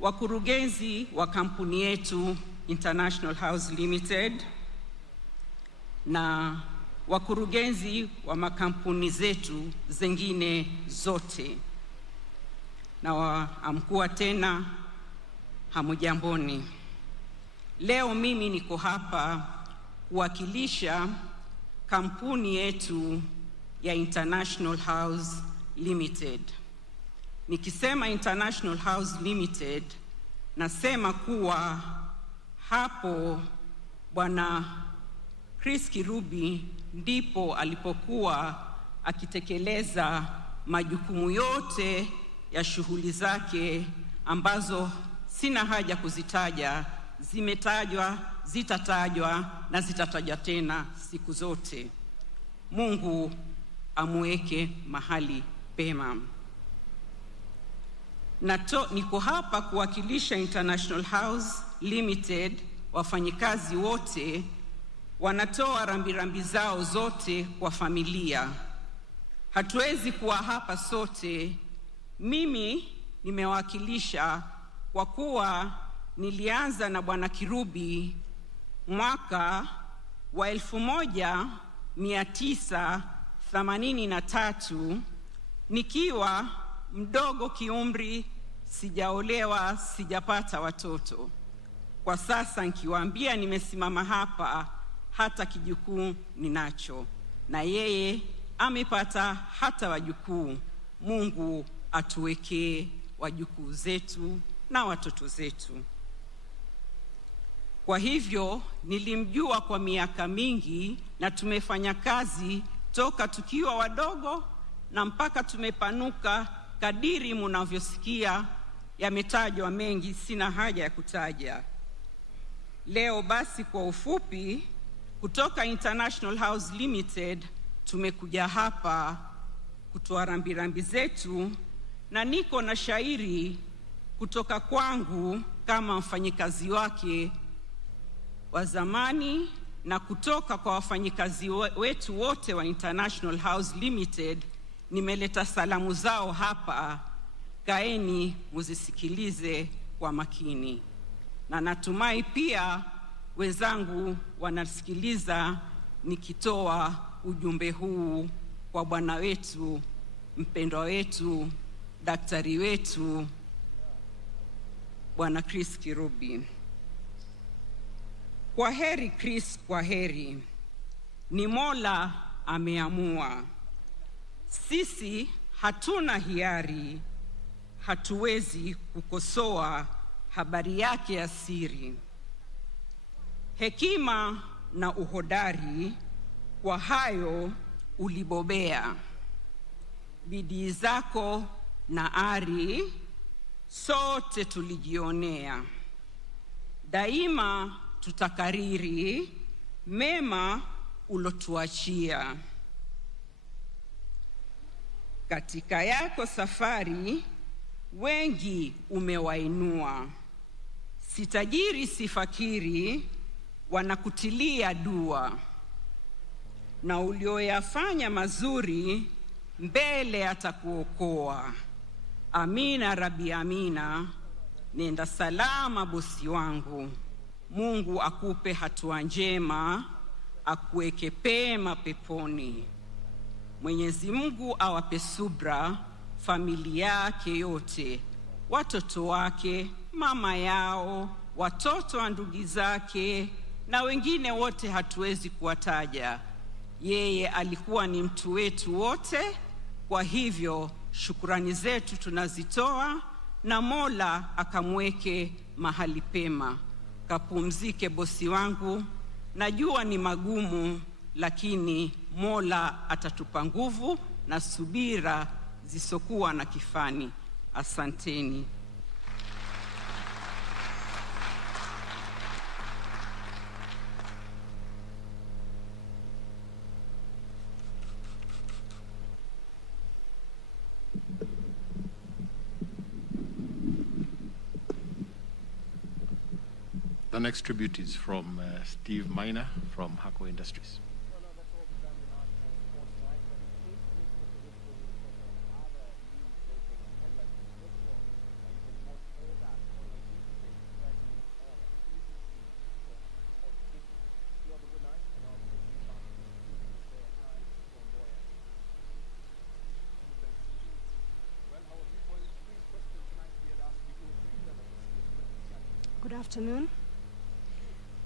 wakurugenzi wa kampuni yetu International House Limited, na wakurugenzi wa makampuni zetu zingine zote, na waamkua tena, hamujamboni. Leo mimi niko hapa kuwakilisha kampuni yetu ya International House Limited. Nikisema International House Limited, nasema kuwa hapo Bwana Chris Kirubi ndipo alipokuwa akitekeleza majukumu yote ya shughuli zake ambazo sina haja kuzitaja, zimetajwa, zitatajwa na zitatajwa tena siku zote. Mungu amweke mahali pema. Niko hapa kuwakilisha International House Limited. Wafanyikazi wote wanatoa rambirambi zao zote kwa familia. Hatuwezi kuwa hapa sote. Mimi nimewakilisha kwa kuwa nilianza na Bwana Kirubi mwaka wa 1983 nikiwa mdogo kiumri, sijaolewa, sijapata watoto. Kwa sasa nikiwaambia nimesimama hapa, hata kijukuu ninacho, na yeye amepata hata wajukuu. Mungu atuwekee wajukuu zetu na watoto zetu. Kwa hivyo nilimjua kwa miaka mingi na tumefanya kazi toka tukiwa wadogo na mpaka tumepanuka kadiri mnavyosikia. Yametajwa mengi, sina haja ya kutaja. Leo basi kwa ufupi, kutoka International House Limited tumekuja hapa kutoa rambirambi zetu, na niko na shairi kutoka kwangu kama mfanyikazi wake wa zamani na kutoka kwa wafanyikazi wetu wote wa International House Limited. Nimeleta salamu zao hapa, kaeni muzisikilize kwa makini, na natumai pia wenzangu wanasikiliza nikitoa ujumbe huu kwa bwana wetu, mpendwa wetu, daktari wetu, Bwana Chris Kirubi. Kwa heri Chris, kwa heri. Ni Mola ameamua. Sisi hatuna hiari, hatuwezi kukosoa habari yake ya siri. Hekima na uhodari, kwa hayo ulibobea. Bidii zako na ari, sote tulijionea. Daima tutakariri mema ulotuachia. Katika yako safari, wengi umewainua. Si tajiri si fakiri, wanakutilia dua. Na ulioyafanya mazuri, mbele atakuokoa. Amina Rabbi, amina. Nenda salama bosi wangu. Mungu akupe hatua njema, akuweke pema peponi. Mwenyezi Mungu awape subra familia yake yote, watoto wake, mama yao, watoto wa ndugu zake na wengine wote hatuwezi kuwataja. Yeye alikuwa ni mtu wetu wote, kwa hivyo shukrani zetu tunazitoa, na Mola akamweke mahali pema. Kapumzike bosi wangu, najua ni magumu, lakini Mola atatupa nguvu na subira zisokuwa na kifani. Asanteni. The next tribute is from Steve Miner from Hako Industries. Good afternoon.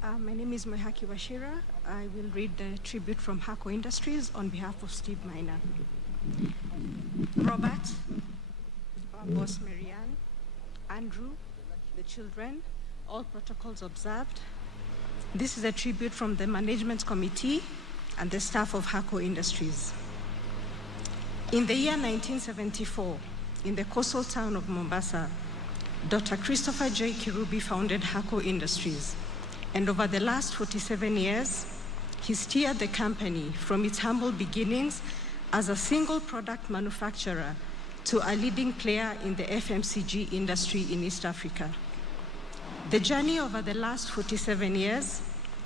My name is Mohaki Washira. I will read the tribute from Hako Industries on behalf of Steve Miner. Robert, our boss Marianne, Andrew, the children, all protocols observed. This is a tribute from the Management Committee and the staff of Hako Industries. In the year 1974, in the coastal town of Mombasa, Dr. Christopher J. Kirubi founded Hako Industries, and over the last 47 years, he steered the company from its humble beginnings as a single product manufacturer to a leading player in the FMCG industry in East Africa. The journey over the last 47 years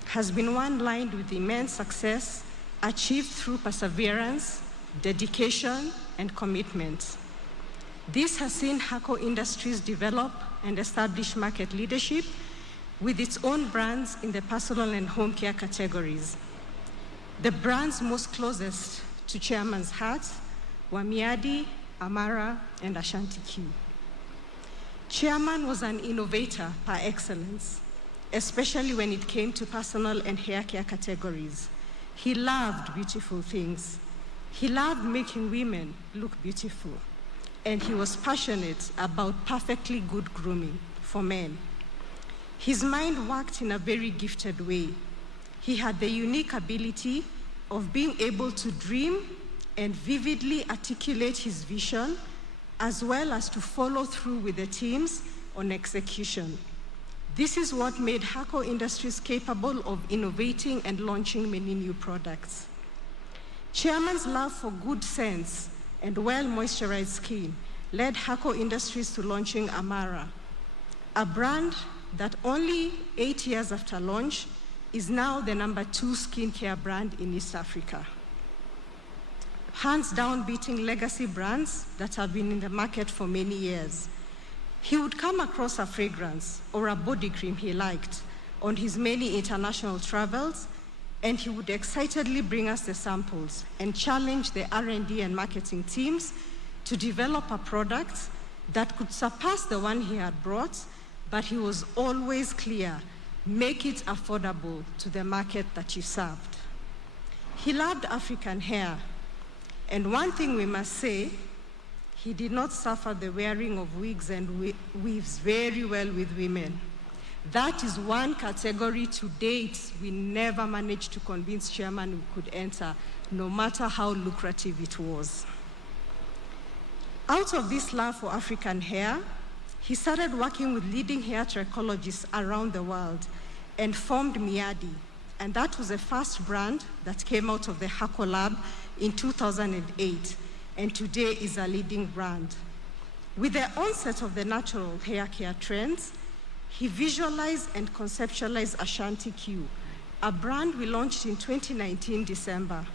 has been one lined with immense success achieved through perseverance, dedication, and commitment. This has seen Hako Industries develop and establish market leadership with its own brands in the personal and home care categories. The brands most closest to Chairman's heart were Miadi, Amara, and Ashanti Q. Chairman was an innovator par excellence, especially when it came to personal and hair care categories. He loved beautiful things. He loved making women look beautiful. And he was passionate about perfectly good grooming for men. His mind worked in a very gifted way. He had the unique ability of being able to dream and vividly articulate his vision, as well as to follow through with the teams on execution. This is what made Hako Industries capable of innovating and launching many new products. Chairman's love for good sense and well-moisturized skin led Hako Industries to launching Amara, a brand that only 8 years after launch is now the #2 skincare brand in East Africa. Hands down beating legacy brands that have been in the market for many years. He would come across a fragrance or a body cream he liked on his many international travels, and he would excitedly bring us the samples and challenge the R&D and marketing teams to develop a product that could surpass the one he had brought, but he was always clear, make it affordable to the market that you served. He loved African hair, and one thing we must say, he did not suffer the wearing of wigs and weaves very well with women. That is one category to date we never managed to convince Chairman we could enter, no matter how lucrative it was. Out of this love for African hair, he started working with leading hair trichologists around the world and formed Miadi, and that was the first brand that came out of the Hako Lab in 2008, and today is a leading brand. With the onset of the natural hair care trends, he visualized and conceptualized Ashanti Q, a brand we launched in 2019 December,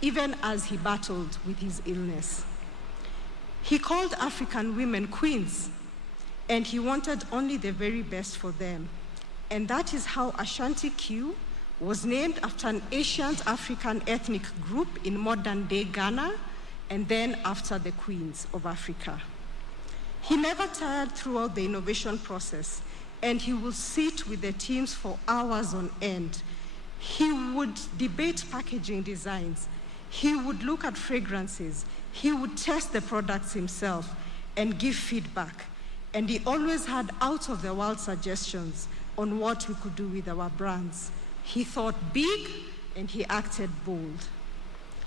even as he battled with his illness. He called African women queens, and he wanted only the very best for them. And that is how Ashanti Q was named after an ancient African ethnic group in modern-day Ghana, and then after the queens of Africa. He never tired throughout the innovation process, and he would sit with the teams for hours on end. He would debate packaging designs. He would look at fragrances. He would test the products himself and give feedback. And he always had out-of-the-world suggestions on what we could do with our brands. He thought big, and he acted bold.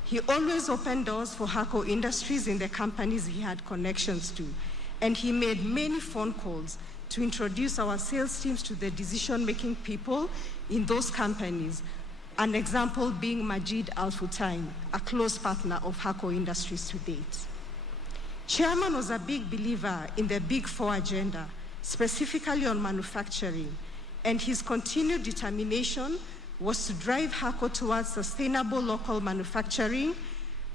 He always opened doors for Hako Industries in the companies he had connections to, and he made many phone calls to introduce our sales teams to the decision-making people in those companies, an example being Majid Al-Futain, a close partner of Hako Industries to date. Chairman was a big believer in the Big Four agenda, specifically on manufacturing, and his continued determination was to drive Hako towards sustainable local manufacturing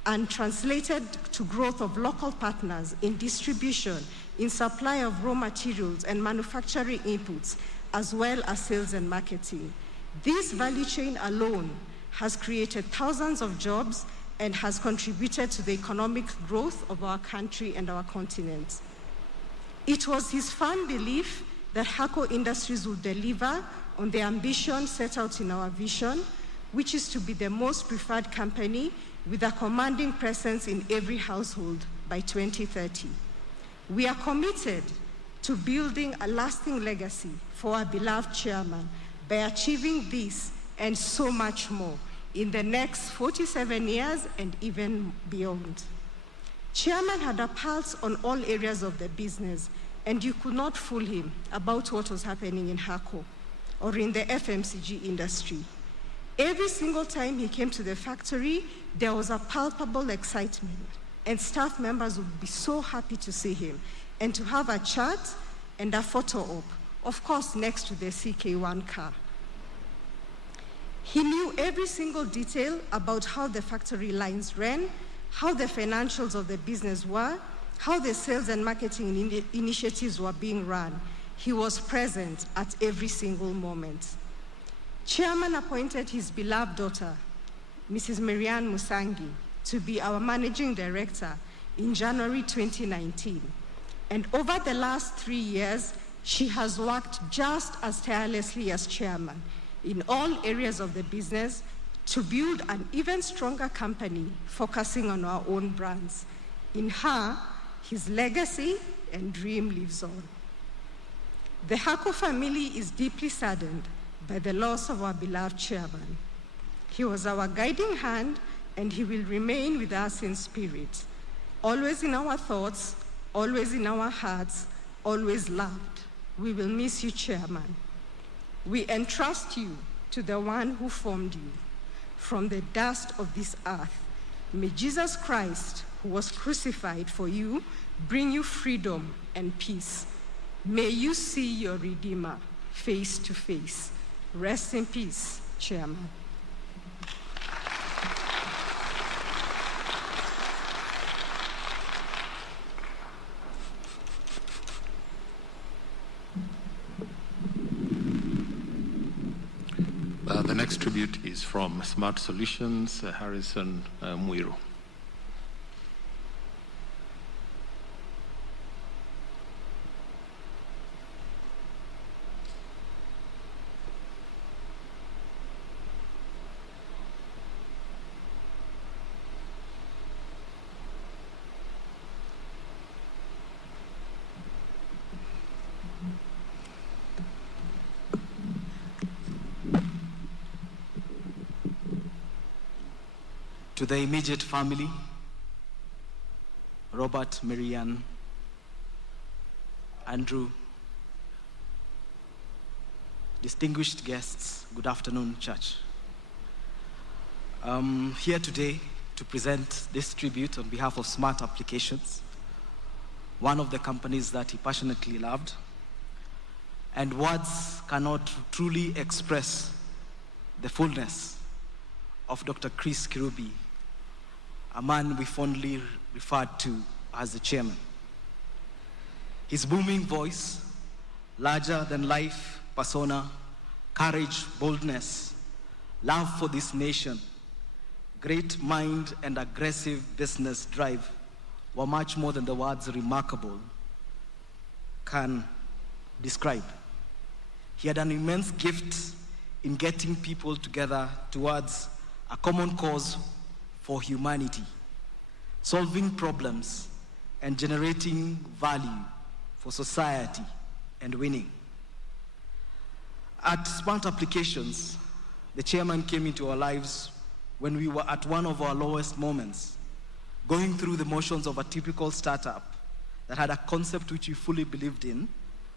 and translated to growth of local partners in distribution, in supply of raw materials and manufacturing inputs, as well as sales and marketing. This value chain alone has created thousands of jobs and has contributed to the economic growth of our country and our continent. It was his firm belief that Hako Industries will deliver on the ambition set out in our vision, which is to be the most preferred company with a commanding presence in every household by 2030. We are committed to building a lasting legacy for our beloved chairman by achieving this and so much more in the next 47 years and even beyond. Chairman had a pulse on all areas of the business, and you could not fool him about what was happening in Hako or in the FMCG industry. Every single time he came to the factory, there was a palpable excitement, and staff members would be so happy to see him and to have a chat and a photo op, of course, next to the CK1 car. He knew every single detail about how the factory lines ran, how the financials of the business were, how the sales and marketing initiatives were being run. He was present at every single moment. Chairman appointed his beloved daughter, Mrs. Marianne Musangi, to be our managing director in January 2019. And over the last 3 years, she has worked just as tirelessly as chairman in all areas of the business to build an even stronger company focusing on our own brands. In her, his legacy and dream lives on. The Hako family is deeply saddened by the loss of our beloved chairman. He was our guiding hand, and he will remain with us in spirit, always in our thoughts, always in our hearts, always loved. We will miss you, Chairman. We entrust you to the one who formed you from the dust of this earth. May Jesus Christ, who was crucified for you, bring you freedom and peace. May you see your Redeemer face to face. Rest in peace, Chairman. The next tribute is from Smart Solutions, Harrison Muiru. To the immediate family, Robert, Marianne, Andrew, distinguished guests, good afternoon, church. I'm here today to present this tribute on behalf of Smart Applications, one of the companies that he passionately loved. And words cannot truly express the fullness of Dr. Chris Kirubi, a man we fondly referred to as the chairman. His booming voice, larger-than-life persona, courage, boldness, love for this nation, great mind and aggressive business drive were much more than the words remarkable can describe. He had an immense gift in getting people together towards a common cause for humanity, solving problems and generating value for society and winning. At Smart Applications, the chairman came into our lives when we were at one of our lowest moments, going through the motions of a typical startup that had a concept which we fully believed in,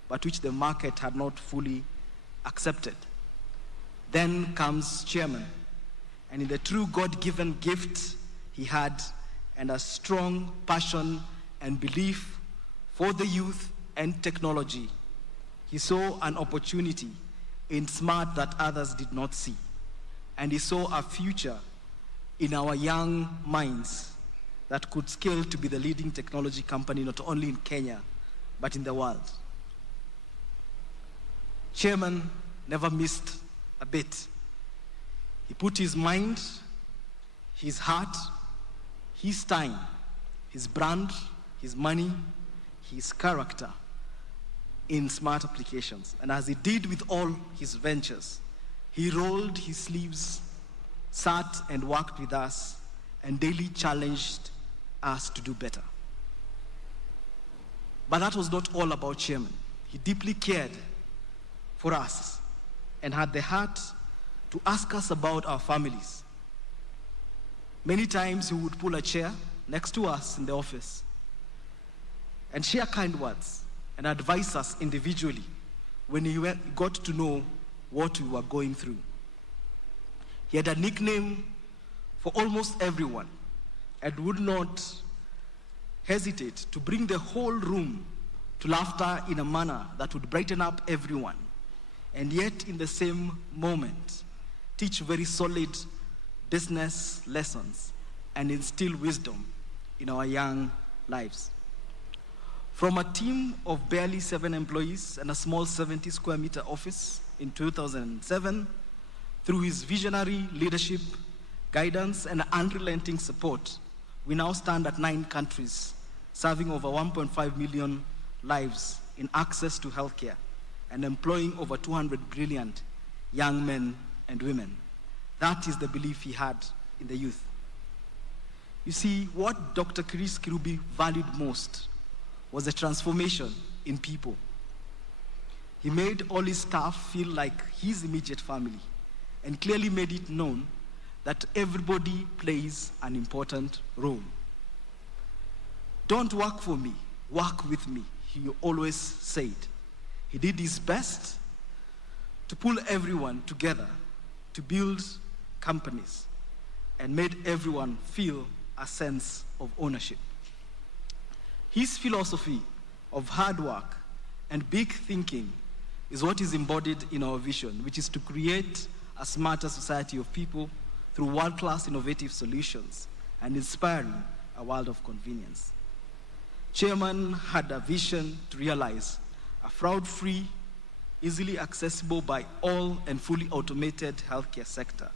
but which the market had not fully accepted. Then comes chairman, and in the true God-given gift he had, and a strong passion and belief for the youth and technology, he saw an opportunity in Smart that others did not see. And he saw a future in our young minds that could scale to be the leading technology company, not only in Kenya, but in the world. Chairman never missed a bit. He put his mind, his heart, his time, his brand, his money, his character in Smart Applications. And as he did with all his ventures, he rolled his sleeves, sat and worked with us, and daily challenged us to do better. But that was not all about chairman. He deeply cared for us and had the heart to ask us about our families. Many times he would pull a chair next to us in the office and share kind words and advise us individually when he got to know what we were going through. He had a nickname for almost everyone and would not hesitate to bring the whole room to laughter in a manner that would brighten up everyone, and yet in the same moment teach very solid business lessons and instill wisdom in our young lives. From a team of barely 7 employees and a small 70 square meter office in 2007, through his visionary leadership, guidance, and unrelenting support, we now stand at 9 countries, serving over 1.5 million lives in access to healthcare and employing over 200 brilliant young men and women. That is the belief he had in the youth. You see, what Dr. Chris Kirubi valued most was the transformation in people. He made all his staff feel like his immediate family and clearly made it known that everybody plays an important role. Don't work for me, work with me, he always said. He did his best to pull everyone together to build companies and made everyone feel a sense of ownership. His philosophy of hard work and big thinking is what is embodied in our vision, which is to create a smarter society of people through world-class innovative solutions and inspiring a world of convenience. Chairman had a vision to realize a fraud-free, easily accessible by all and fully automated healthcare sector.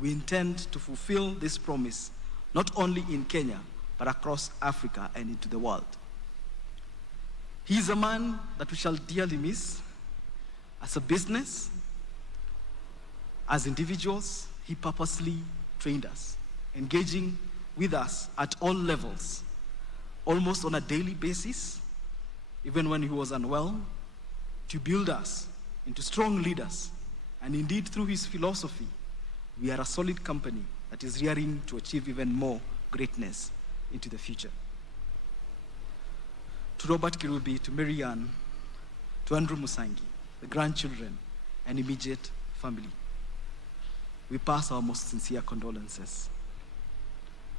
We intend to fulfill this promise not only in Kenya, but across Africa and into the world. He is a man that we shall dearly miss. As a business, as individuals, he purposely trained us, engaging with us at all levels, almost on a daily basis, even when he was unwell, to build us into strong leaders. And indeed, through his philosophy, we are a solid company that is rearing to achieve even more greatness into the future. To Robert Kirubi, to Marianne, to Andrew Musangi, the grandchildren and immediate family, we pass our most sincere condolences.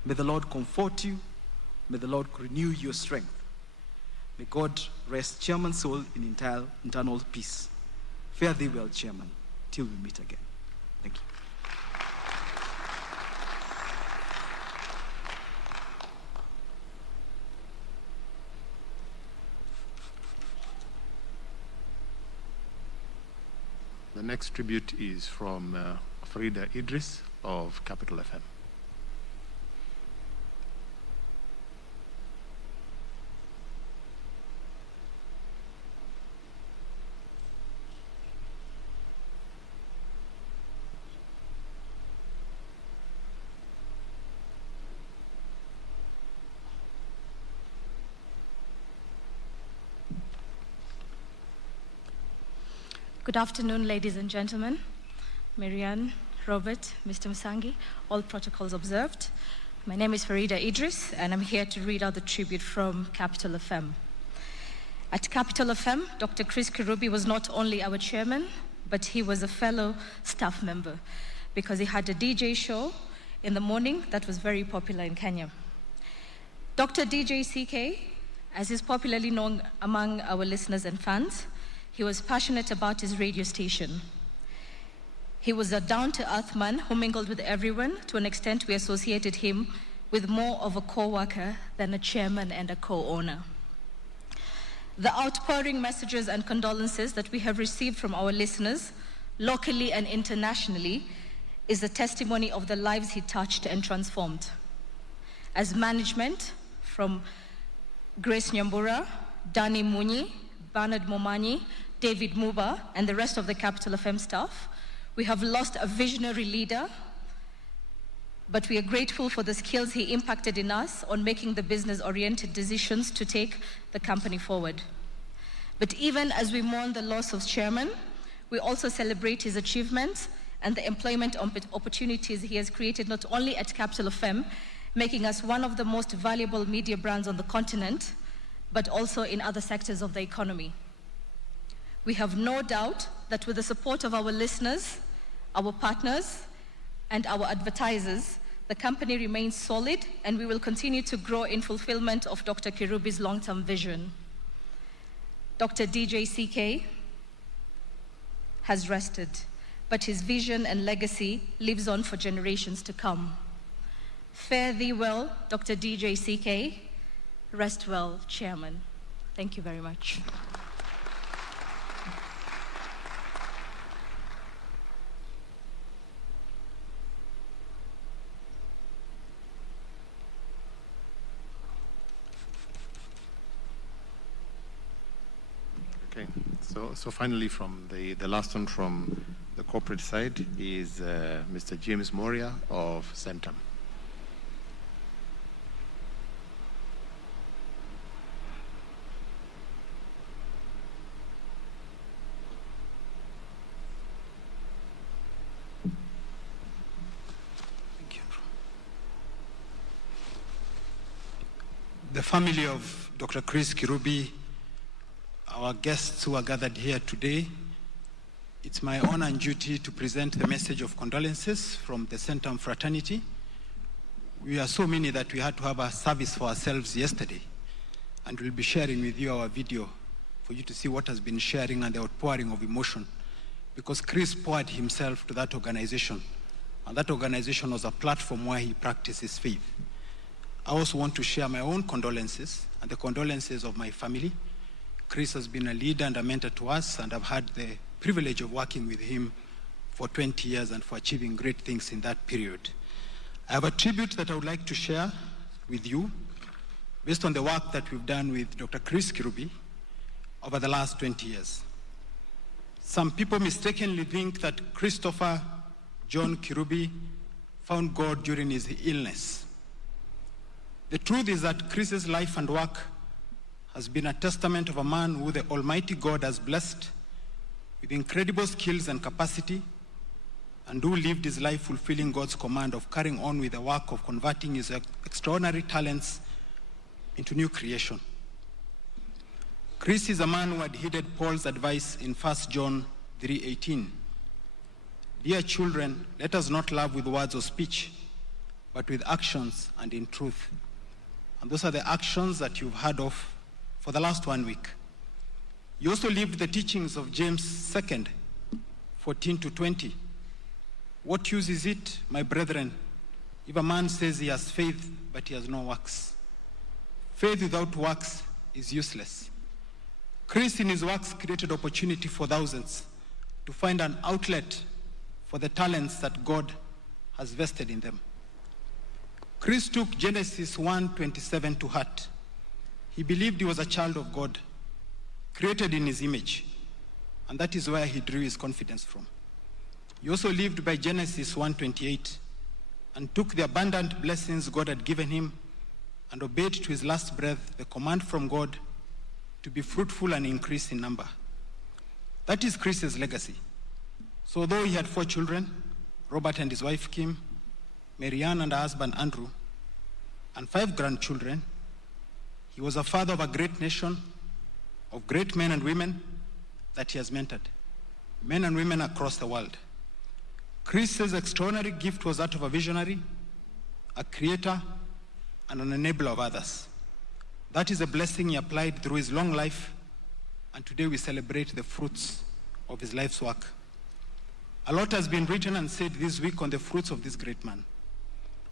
May the Lord comfort you. May the Lord renew your strength. May God rest Chairman's soul in eternal peace. Fare thee well, Chairman, till we meet again. Thank you. The next tribute is from Farida Idris of Capital FM. Good afternoon, ladies and gentlemen. Marianne, Robert, Mr. Musangi, all protocols observed. My name is Farida Idris, and I'm here to read out the tribute from Capital FM. At Capital FM, Dr. Chris Kirubi was not only our chairman, but he was a fellow staff member because he had a DJ show in the morning that was very popular in Kenya. Dr. DJ CK, as is popularly known among our listeners and fans, he was passionate about his radio station. He was a down-to-earth man who mingled with everyone. To an extent, we associated him with more of a co-worker than a chairman and a co-owner. The outpouring messages and condolences that we have received from our listeners, locally and internationally, is a testimony of the lives he touched and transformed. As management, from Grace Nyambura, Dani Munyi, Bernard Momanyi, David Muba, and the rest of the Capital FM staff, we have lost a visionary leader, but we are grateful for the skills he impacted in us on making the business-oriented decisions to take the company forward. But even as we mourn the loss of chairman, we also celebrate his achievements and the employment opportunities he has created not only at Capital FM, making us one of the most valuable media brands on the continent, but also in other sectors of the economy. We have no doubt that with the support of our listeners, our partners, and our advertisers, the company remains solid and we will continue to grow in fulfillment of Dr. Kirubi's long-term vision. Dr. DJ CK has rested, but his vision and legacy lives on for generations to come. Fare thee well, Dr. DJ CK. Rest well, Chairman. Thank you very much. Okay, so finally from the last one from the corporate side is Mr. James Moria of Centum. The family of Dr. Chris Kirubi, our guests who are gathered here today, it's my honor and duty to present the message of condolences from the Centum fraternity. We are so many that we had to have a service for ourselves yesterday, and we'll be sharing with you our video for you to see what has been sharing and the outpouring of emotion, because Chris poured himself to that organization, and that organization was a platform where he practiced his faith. I also want to share my own condolences and the condolences of my family. Chris has been a leader and a mentor to us, and I've had the privilege of working with him for 20 years and for achieving great things in that period. I have a tribute that I would like to share with you based on the work that we've done with Dr. Chris Kirubi over the last 20 years. Some people mistakenly think that Christopher John Kirubi found God during his illness. The truth is that Chris's life and work has been a testament of a man who the Almighty God has blessed with incredible skills and capacity, and who lived his life fulfilling God's command of carrying on with the work of converting his extraordinary talents into new creation. Chris is a man who had heeded Paul's advice in 1 John 3:18. Dear children, let us not love with words or speech, but with actions and in truth. And those are the actions that you've heard of for the last 1 week. You also lived the teachings of James 2, 14 to 20. What use is it, my brethren, if a man says he has faith, but he has no works? Faith without works is useless. Chris in his works created opportunity for thousands to find an outlet for the talents that God has vested in them. Chris took Genesis 1:27 to heart. He believed he was a child of God, created in his image, and that is where he drew his confidence from. He also lived by Genesis 1:28 and took the abundant blessings God had given him and obeyed to his last breath the command from God to be fruitful and increase in number. That is Chris's legacy. So though he had 4 children, Robert and his wife Kim, Marianne and her husband Andrew, and 5 grandchildren, he was a father of a great nation, of great men and women that he has mentored, men and women across the world. Chris's extraordinary gift was that of a visionary, a creator, and an enabler of others. That is a blessing he applied through his long life, and today we celebrate the fruits of his life's work. A lot has been written and said this week on the fruits of this great man.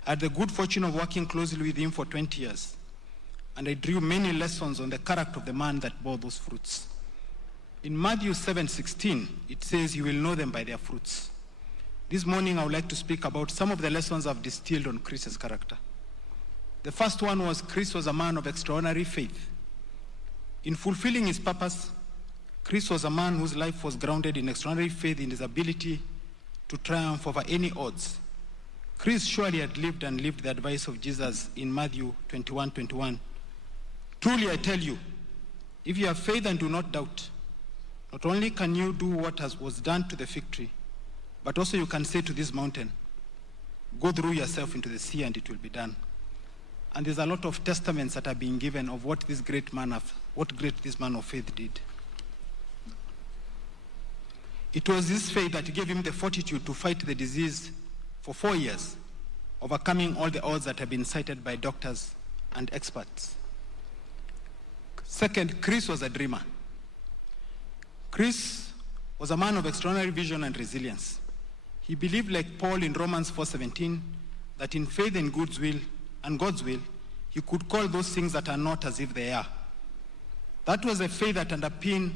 I had the good fortune of working closely with him for 20 years, and I drew many lessons on the character of the man that bore those fruits. In Matthew 7:16, it says, "You will know them by their fruits." This morning, I would like to speak about some of the lessons I've distilled on Chris's character. The first one was Chris was a man of extraordinary faith. In fulfilling his purpose, Chris was a man whose life was grounded in extraordinary faith in his ability to triumph over any odds. Chris surely had lived the advice of Jesus in Matthew 21:21. Truly I tell you, if you have faith and do not doubt, not only can you do what was done to the fig tree, but also you can say to this mountain, go through yourself into the sea, and it will be done. And there's a lot of testaments that are being given of what this great man of faith did. It was this faith that gave him the fortitude to fight the disease for 4 years, overcoming all the odds that have been cited by doctors and experts. Second, Chris was a dreamer. Chris was a man of extraordinary vision and resilience. He believed, like Paul in Romans 4:17, that in faith and God's will, he could call those things that are not as if they are. That was a faith that underpinned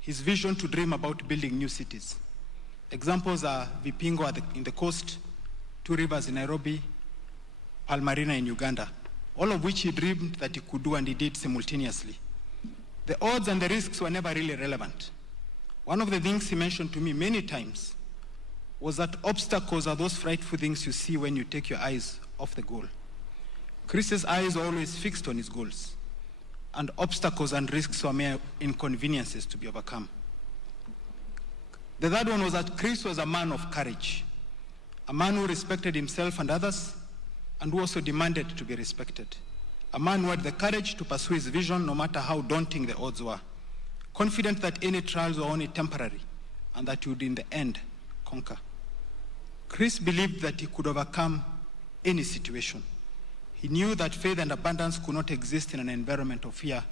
his vision to dream about building new cities. Examples are Vipingo in the coast, 2 Rivers in Nairobi, Palmarina in Uganda, all of which he dreamed that he could do, and he did simultaneously. The odds and the risks were never really relevant. One of the things he mentioned to me many times was that obstacles are those frightful things you see when you take your eyes off the goal. Chris's eyes were always fixed on his goals, and obstacles and risks were mere inconveniences to be overcome. The third one was that Chris was a man of courage, a man who respected himself and others, and who also demanded to be respected. A man who had the courage to pursue his vision no matter how daunting the odds were, confident that any trials were only temporary and that he would in the end conquer. Chris believed that he could overcome any situation. He knew that faith and abundance could not exist in an environment of fear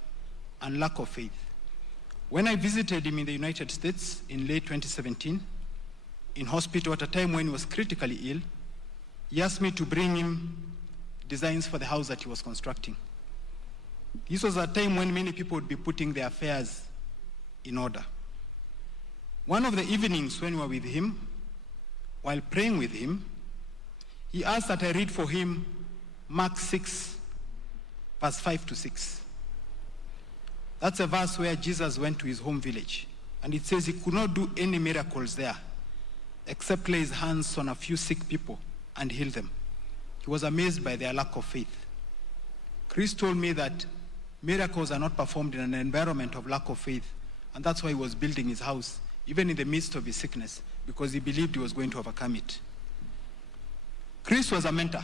and lack of faith. When I visited him in the United States in late 2017, in hospital at a time when he was critically ill, he asked me to bring him designs for the house that he was constructing. This was a time when many people would be putting their affairs in order. One of the evenings when we were with him, while praying with him, he asked that I read for him Mark 6, verse 5 to 6. That's a verse where Jesus went to his home village, and it says he could not do any miracles there except lay his hands on a few sick people and heal them. He was amazed by their lack of faith. Chris told me that miracles are not performed in an environment of lack of faith, and that's why he was building his house, even in the midst of his sickness, because he believed he was going to overcome it. Chris was a mentor.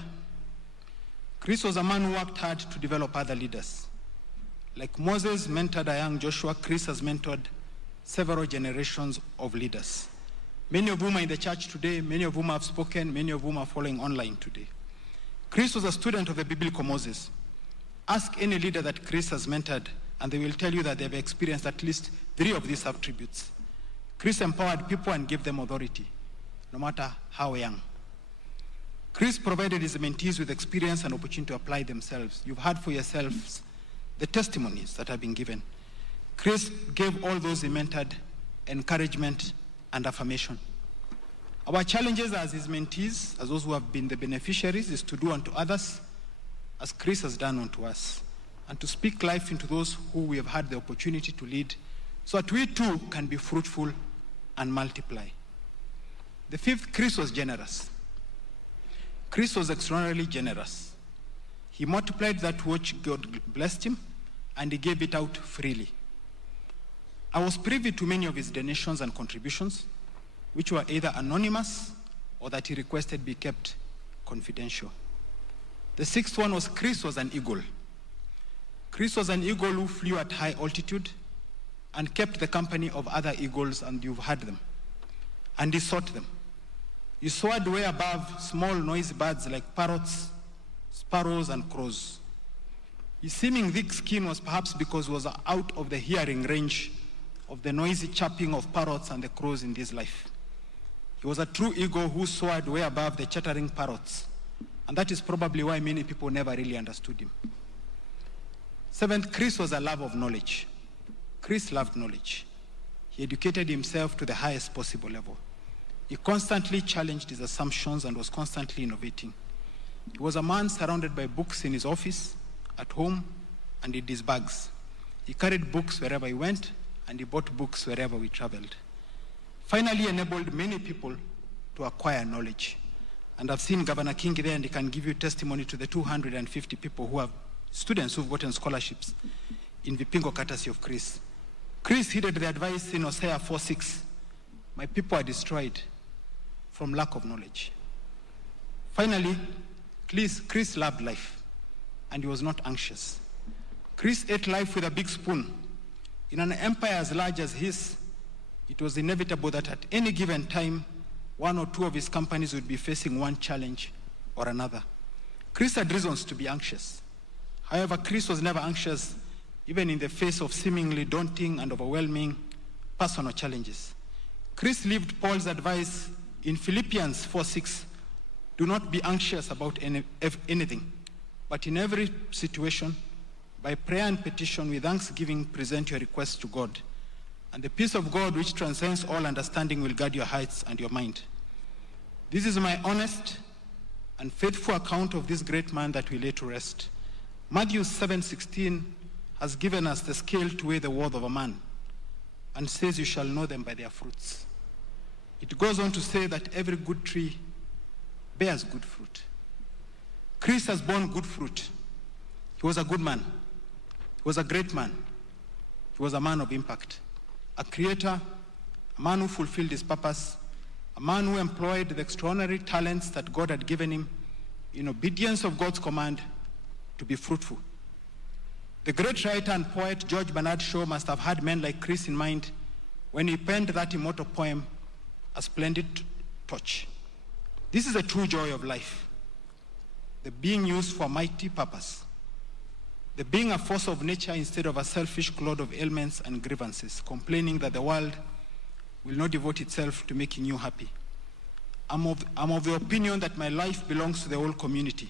Chris was a man who worked hard to develop other leaders. Like Moses mentored a young Joshua, Chris has mentored several generations of leaders. Many of whom are in the church today, many of whom have spoken, many of whom are following online today. Chris was a student of the biblical Moses. Ask any leader that Chris has mentored, and they will tell you that they've experienced at least 3 of these attributes. Chris empowered people and gave them authority, no matter how young. Chris provided his mentees with experience and opportunity to apply themselves. You've heard for yourselves the testimonies that have been given. Chris gave all those he mentored encouragement and affirmation. Our challenges as his mentees, as those who have been the beneficiaries, is to do unto others as Chris has done unto us, and to speak life into those who we have had the opportunity to lead, so that we too can be fruitful and multiply. The fifth, Chris was generous. Chris was extraordinarily generous. He multiplied that which God blessed him, and he gave it out freely. I was privy to many of his donations and contributions, which were either anonymous or that he requested be kept confidential. The sixth one was Chris was an eagle. Chris was an eagle who flew at high altitude and kept the company of other eagles, and you've heard them. And he sought them. He soared way above small noisy birds like parrots, sparrows, and crows. His seeming thick skin was perhaps because he was out of the hearing range of the noisy chirping of parrots and the crows in this life. He was a true eagle who soared way above the chattering parrots, and that is probably why many people never really understood him. Seventh, Chris was a lover of knowledge. Chris loved knowledge. He educated himself to the highest possible level. He constantly challenged his assumptions and was constantly innovating. He was a man surrounded by books in his office, at home, and in his bags. He carried books wherever he went, and he bought books wherever we traveled. Finally, he enabled many people to acquire knowledge. And I've seen Governor King there, and he can give you testimony to the 250 people who have students who've gotten scholarships in Vipingo, courtesy of Chris. Chris heeded the advice in Hosea 4:6. My people are destroyed from lack of knowledge. Finally, Chris loved life, and he was not anxious. Chris ate life with a big spoon. In an empire as large as his, it was inevitable that at any given time, 1 or 2 of his companies would be facing one challenge or another. Chris had reasons to be anxious. However, Chris was never anxious, even in the face of seemingly daunting and overwhelming personal challenges. Chris lived Paul's advice in Philippians 4:6. Do not be anxious about anything, but in every situation, by prayer and petition with thanksgiving, present your requests to God. And the peace of God, which transcends all understanding, will guard your hearts and your mind. This is my honest and faithful account of this great man that we lay to rest. Matthew 7:16 has given us the scale to weigh the worth of a man and says you shall know them by their fruits. It goes on to say that every good tree bears good fruit. Chris has borne good fruit. He was a good man. He was a great man. He was a man of impact, a creator, a man who fulfilled his purpose, a man who employed the extraordinary talents that God had given him in obedience of God's command to be fruitful. The great writer and poet George Bernard Shaw must have had men like Chris in mind when he penned that immortal poem, A Splendid Torch. This is a true joy of life, the being used for a mighty purpose, the being a force of nature instead of a selfish clod of ailments and grievances, complaining that the world will not devote itself to making you happy. I'm of the opinion that my life belongs to the whole community,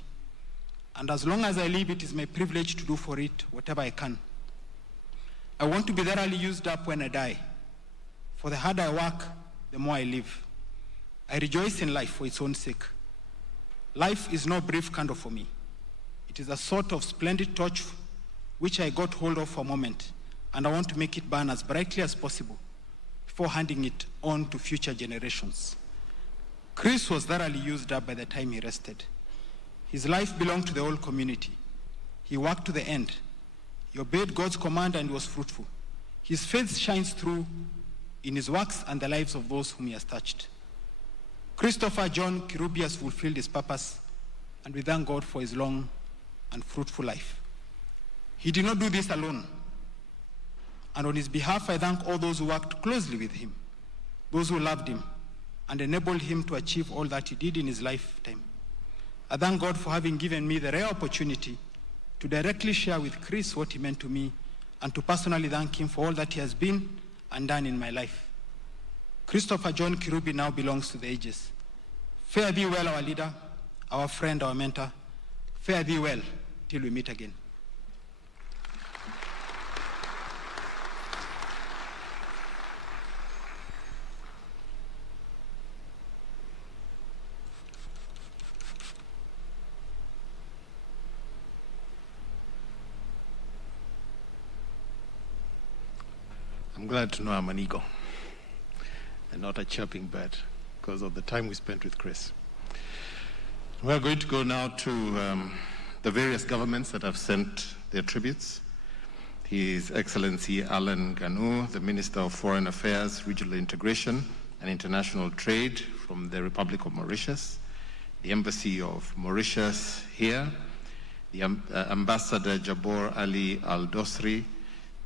and as long as I live, it is my privilege to do for it whatever I can. I want to be thoroughly used up when I die, for the harder I work, the more I live. I rejoice in life for its own sake. Life is no brief candle for me. It is a sort of splendid torch which I got hold of for a moment, and I want to make it burn as brightly as possible before handing it on to future generations. Chris was thoroughly used up by the time he rested. His life belonged to the whole community. He worked to the end. He obeyed God's command and was fruitful. His faith shines through in his works and the lives of those whom he has touched. Christopher John Kirubi has fulfilled his purpose, and we thank God for his long and fruitful life. He did not do this alone. And on his behalf, I thank all those who worked closely with him, those who loved him, and enabled him to achieve all that he did in his lifetime. I thank God for having given me the rare opportunity to directly share with Chris what he meant to me, and to personally thank him for all that he has been and done in my life. Christopher John Kirubi now belongs to the ages. Fare thee well, our leader, our friend, our mentor. Fare thee well till we meet again. I'm glad to know I'm an eagle and not a chirping bird because of the time we spent with Chris. We're going to go now to the various governments that have sent their tributes. His Excellency Alan Ganu, the Minister of Foreign Affairs, Regional Integration and International Trade from the Republic of Mauritius, the Embassy of Mauritius here, the Ambassador Jabor Ali Al-Dosri,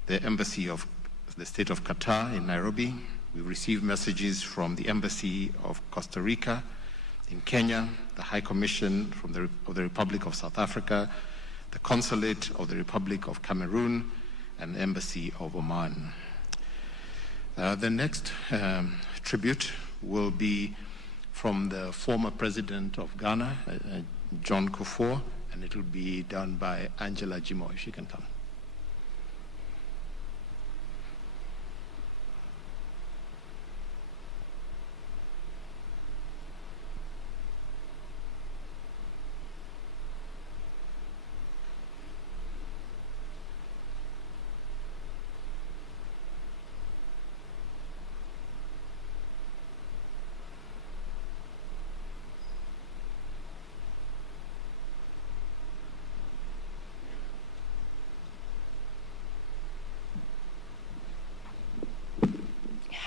the Embassy of the State of Qatar in Nairobi. We've received messages from the Embassy of Costa Rica in Kenya, the High Commission of the Republic of South Africa, the Consulate of the Republic of Cameroon, and the Embassy of Oman. The next tribute will be from the former President of Ghana, John Kufuor, and it will be done by Angela Jimo, if she can come.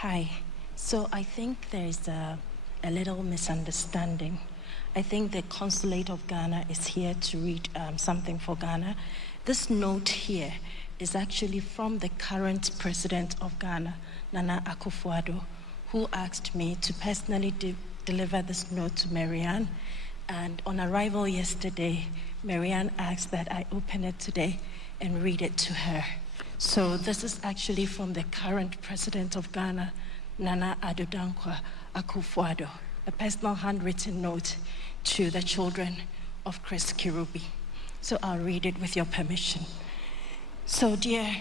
Hi. So I think there is a little misunderstanding. I think the Consulate of Ghana is here to read something for Ghana. This note here is actually from the current president of Ghana, Nana Akufo-Addo, who asked me to personally deliver this note to Marianne. And on arrival yesterday, Marianne asked that I open it today and read it to her. So this is actually from the current president of Ghana, Nana Addo Dankwa Akufo-Addo, a personal handwritten note to the children of Chris Kirubi. So I'll read it with your permission. So dear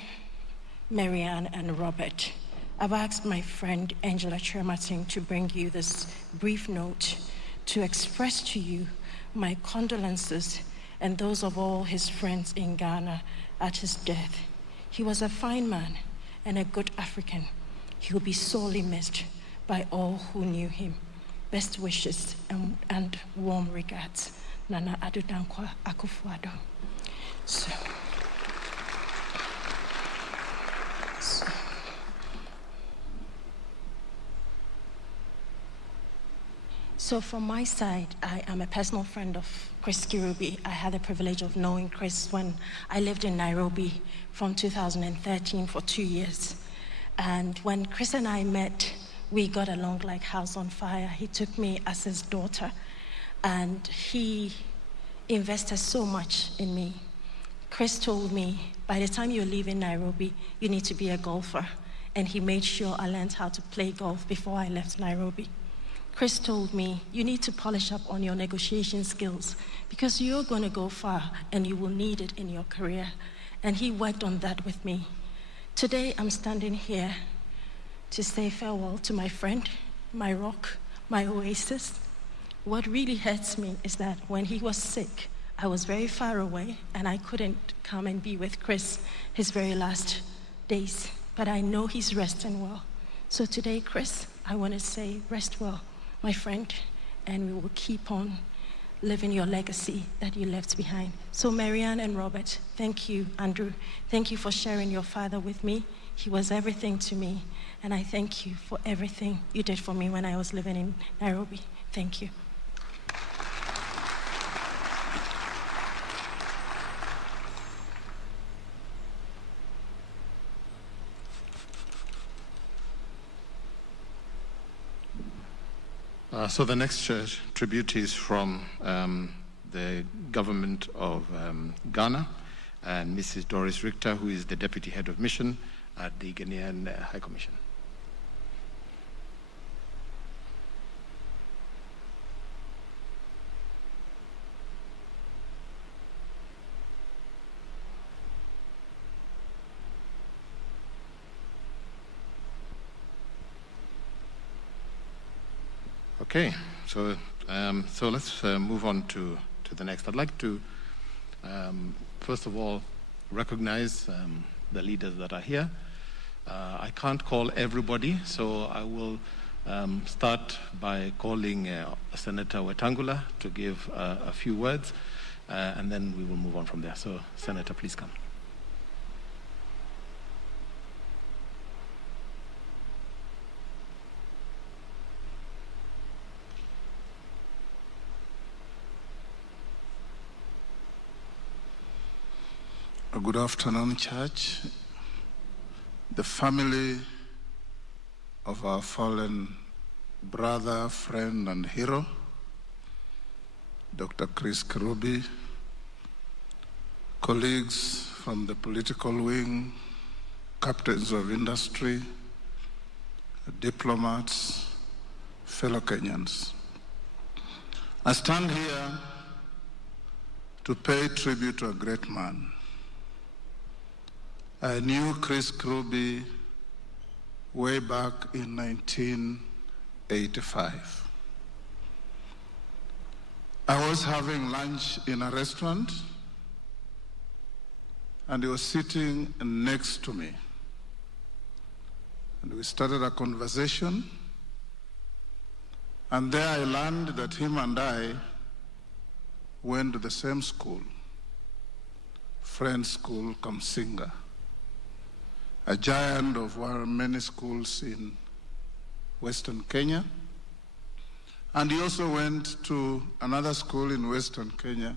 Marianne and Robert, I've asked my friend Angela Chermatin to bring you this brief note to express to you my condolences and those of all his friends in Ghana at his death. He was a fine man and a good African. He will be sorely missed by all who knew him. Best wishes and warm regards. Nana Adudankwa Akufo-Addo. So from my side, I am a personal friend of Chris Kirubi. I had the privilege of knowing Chris when I lived in Nairobi from 2013 for 2 years. And when Chris and I met, we got along like house on fire. He took me as his daughter, and he invested so much in me. Chris told me, by the time you're leaving Nairobi, you need to be a golfer. And he made sure I learned how to play golf before I left Nairobi. Chris told me, you need to polish up on your negotiation skills because you're going to go far and you will need it in your career. And he worked on that with me. Today, I'm standing here to say farewell to my friend, my rock, my oasis. What really hurts me is that when he was sick, I was very far away and I couldn't come and be with Chris his very last days. But I know he's resting well. So today, Chris, I want to say rest well, my friend, and we will keep on living your legacy that you left behind. So Marianne and Robert, thank you. Andrew, thank you for sharing your father with me. He was everything to me, and I thank you for everything you did for me when I was living in Nairobi. Thank you. So the next tribute is from the government of Ghana, and Mrs. Doris Richter, who is the Deputy Head of Mission at the Ghanaian High Commission. Okay, so let's move on to the next. I'd like to, first of all, recognize the leaders that are here. I can't call everybody, so I will start by calling Senator Wetangula to give a few words, and then we will move on from there. So, Senator, please come. Good afternoon, church. The family of our fallen brother, friend, and hero, Dr. Chris Kirubi, colleagues from the political wing, captains of industry, diplomats, fellow Kenyans. I stand here to pay tribute to a great man. I knew Chris Kirubi way back in 1985. I was having lunch in a restaurant, and he was sitting next to me. And we started a conversation, and there I learned that him and I went to the same school, Friends School, Kamsinga, a giant of many schools in Western Kenya. And he also went to another school in Western Kenya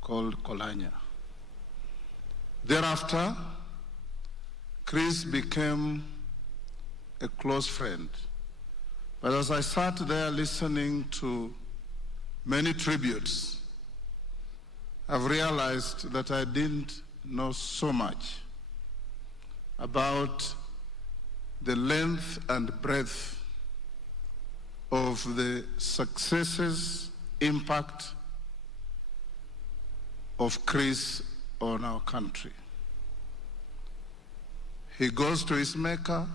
called Kolanya. Thereafter, Chris became a close friend. But as I sat there listening to many tributes, I've realized that I didn't know so much about the length and breadth of the successes, impact of Chris on our country. He goes to his Maker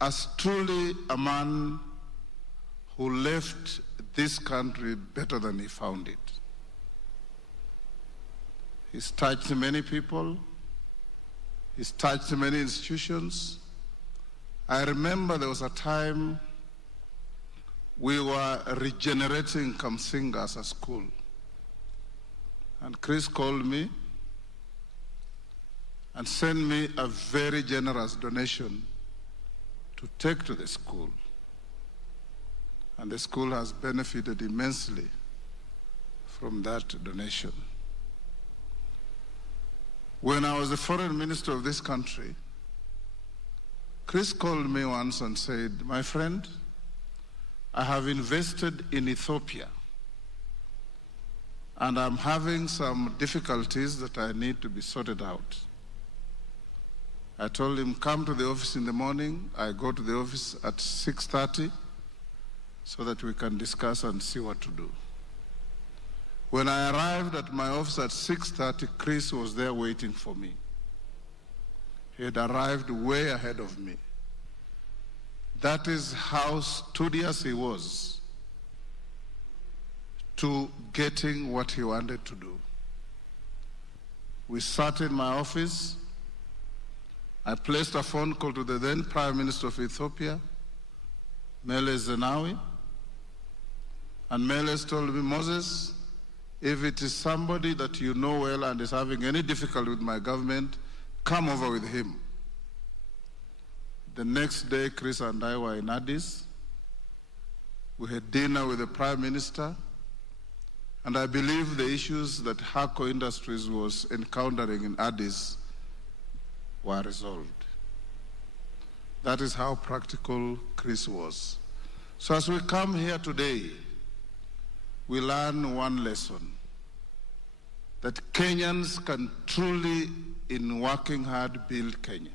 as truly a man who left this country better than he found it. He's touched many people, He's touched many institutions. I remember there was a time we were regenerating Kamsinga as a school. And Chris called me and sent me a very generous donation to take to the school. And the school has benefited immensely from that donation. When I was the foreign minister of this country, Chris called me once and said, "My friend, I have invested in Ethiopia, and I'm having some difficulties that I need to be sorted out." I told him, "Come to the office in the morning." I go to the office at 6:30 so that we can discuss and see what to do. When I arrived at my office at 6:30, Chris was there waiting for me. He had arrived way ahead of me. That is how studious he was to getting what he wanted to do. We sat in my office. I placed a phone call to the then Prime Minister of Ethiopia, Meles Zenawi, and Meles told me, "Moses, if it is somebody that you know well and is having any difficulty with my government, come over with him." The next day, Chris and I were in Addis. We had dinner with the Prime Minister, and I believe the issues that Hako Industries was encountering in Addis were resolved. That is how practical Chris was. So as we come here today, we learn one lesson, that Kenyans can truly, in working hard, build Kenya.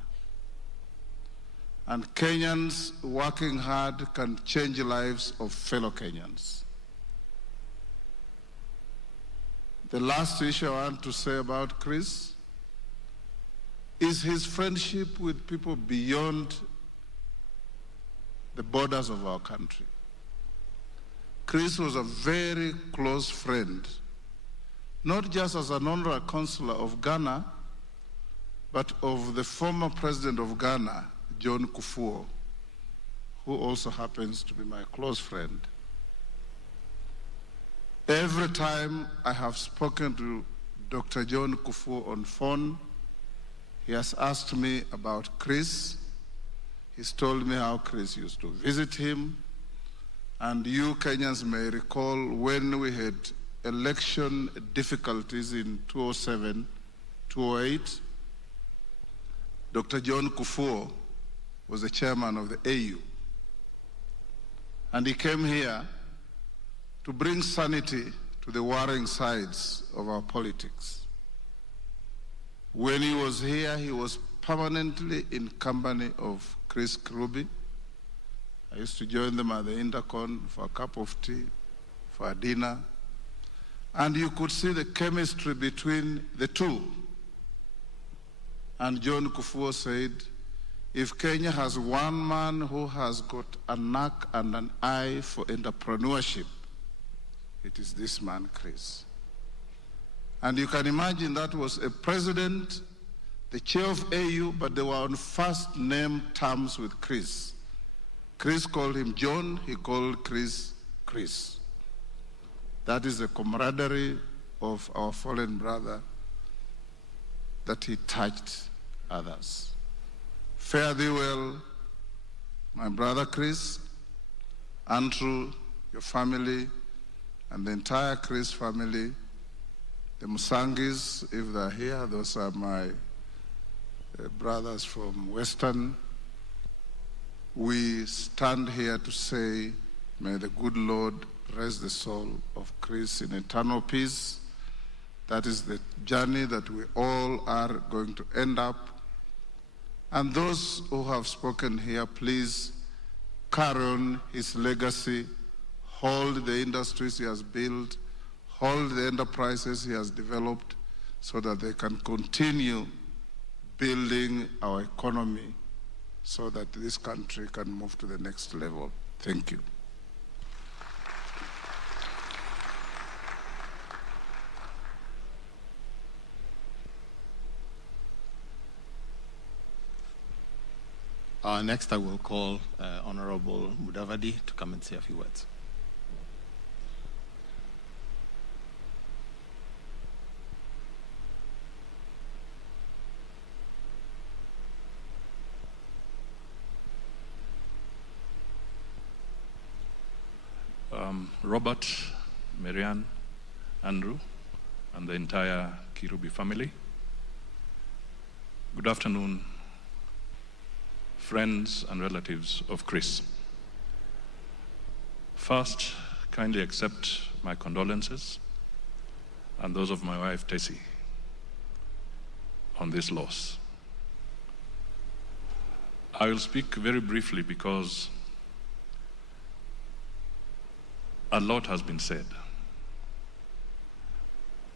And Kenyans working hard can change lives of fellow Kenyans. The last issue I want to say about Chris is his friendship with people beyond the borders of our country. Chris was a very close friend, not just as an honorary consular of Ghana, but of the former president of Ghana, John Kufuor, who also happens to be my close friend. Every time I have spoken to Dr. John Kufuor on phone, he has asked me about Chris. He's told me how Chris used to visit him. And you Kenyans may recall when we had election difficulties in 2007, 2008, Dr. John Kufuor was the chairman of the AU. And he came here to bring sanity to the warring sides of our politics. When he was here, he was permanently in company of Chris Kirubi. I used to join them at the Intercon for a cup of tea, for a dinner. And you could see the chemistry between the two. And John Kufuor said, if Kenya has one man who has got a knack and an eye for entrepreneurship, it is this man, Chris. And you can imagine that was a president, the chair of AU, but they were on first name terms with Chris. Chris called him John, he called Chris, Chris. That is the camaraderie of our fallen brother, that he touched others. Fare thee well, my brother Chris, Andrew, your family, and the entire Chris family, the Musangis, if they're here, those are my brothers from Western. We stand here to say, may the good Lord rest the soul of Chris in eternal peace. That is the journey that we all are going to end up. And those who have spoken here, please carry on his legacy, hold the industries he has built, hold the enterprises he has developed, so that they can continue building our economy so that this country can move to the next level. Thank you. Next, I will call Honorable Mudavadi to come and say a few words. Robert, Marianne, Andrew, and the entire Kirubi family. Good afternoon, friends and relatives of Chris. First, kindly accept my condolences and those of my wife, Tessie, on this loss. I will speak very briefly because a lot has been said.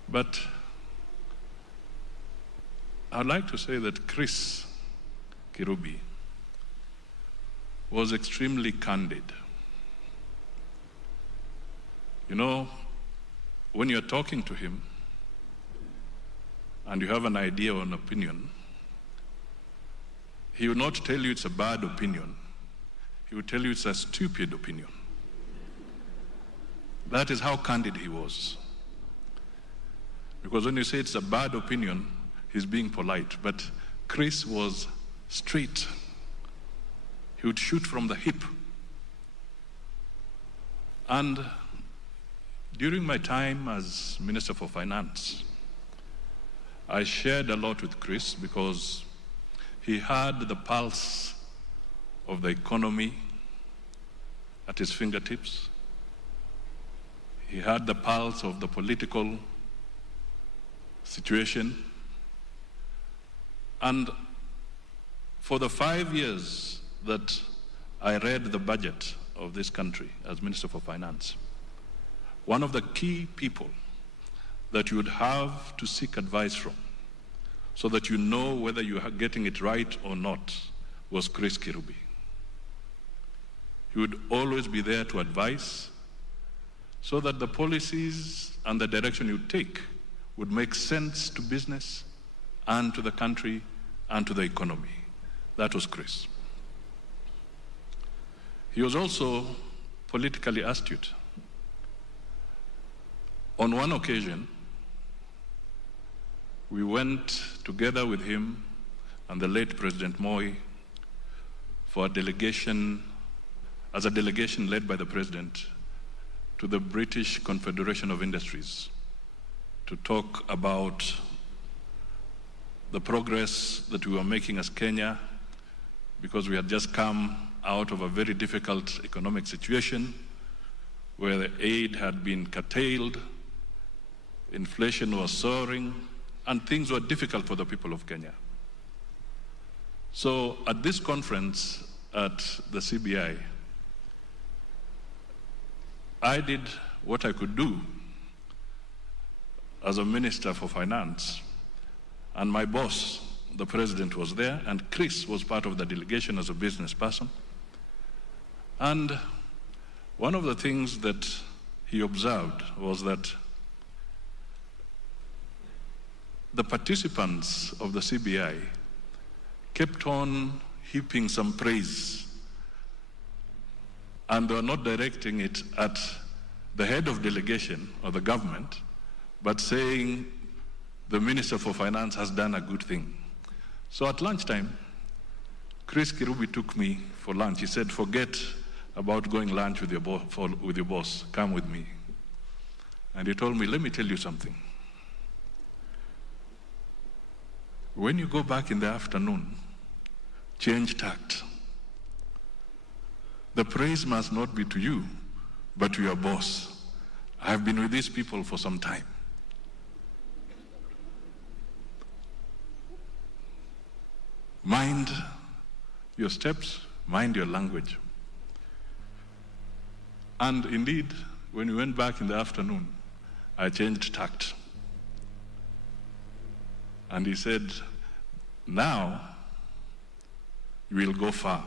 But I'd like to say that Chris Kirubi was extremely candid. You know, when you're talking to him and you have an idea or an opinion, he will not tell you it's a bad opinion. He will tell you it's a stupid opinion. That is how candid he was. Because when you say it's a bad opinion, he's being polite. But Chris was straight. He would shoot from the hip. And during my time as Minister for Finance, I shared a lot with Chris because he had the pulse of the economy at his fingertips. He had the pulse of the political situation. And for the 5 years that I read the budget of this country as Minister for Finance, one of the key people that you would have to seek advice from so that you know whether you are getting it right or not was Chris Kirubi. He would always be there to advise so that the policies and the direction you take would make sense to business and to the country and to the economy. That was Chris. He was also politically astute. On one occasion, we went together with him and the late President Moi for a delegation, as a delegation led by the President, to the British Confederation of Industries to talk about the progress that we were making as Kenya, because we had just come out of a very difficult economic situation where the aid had been curtailed, inflation was soaring, and things were difficult for the people of Kenya. So at this conference at the CBI, I did what I could do as a Minister for Finance, and my boss, the President, was there, and Chris was part of the delegation as a business person. And one of the things that he observed was that the participants of the CBI kept on heaping some praise, and they were not directing it at the head of delegation or the government, but saying the Minister for Finance has done a good thing. So at lunchtime, Chris Kirubi took me for lunch. He said, forget about going lunch with your boss, come with me. And he told me, let me tell you something. When you go back in the afternoon, change tact. The praise must not be to you, but to your boss. I have been with these people for some time. Mind your steps, mind your language. And indeed, when we went back in the afternoon, I changed tact. And he said, now you will go far.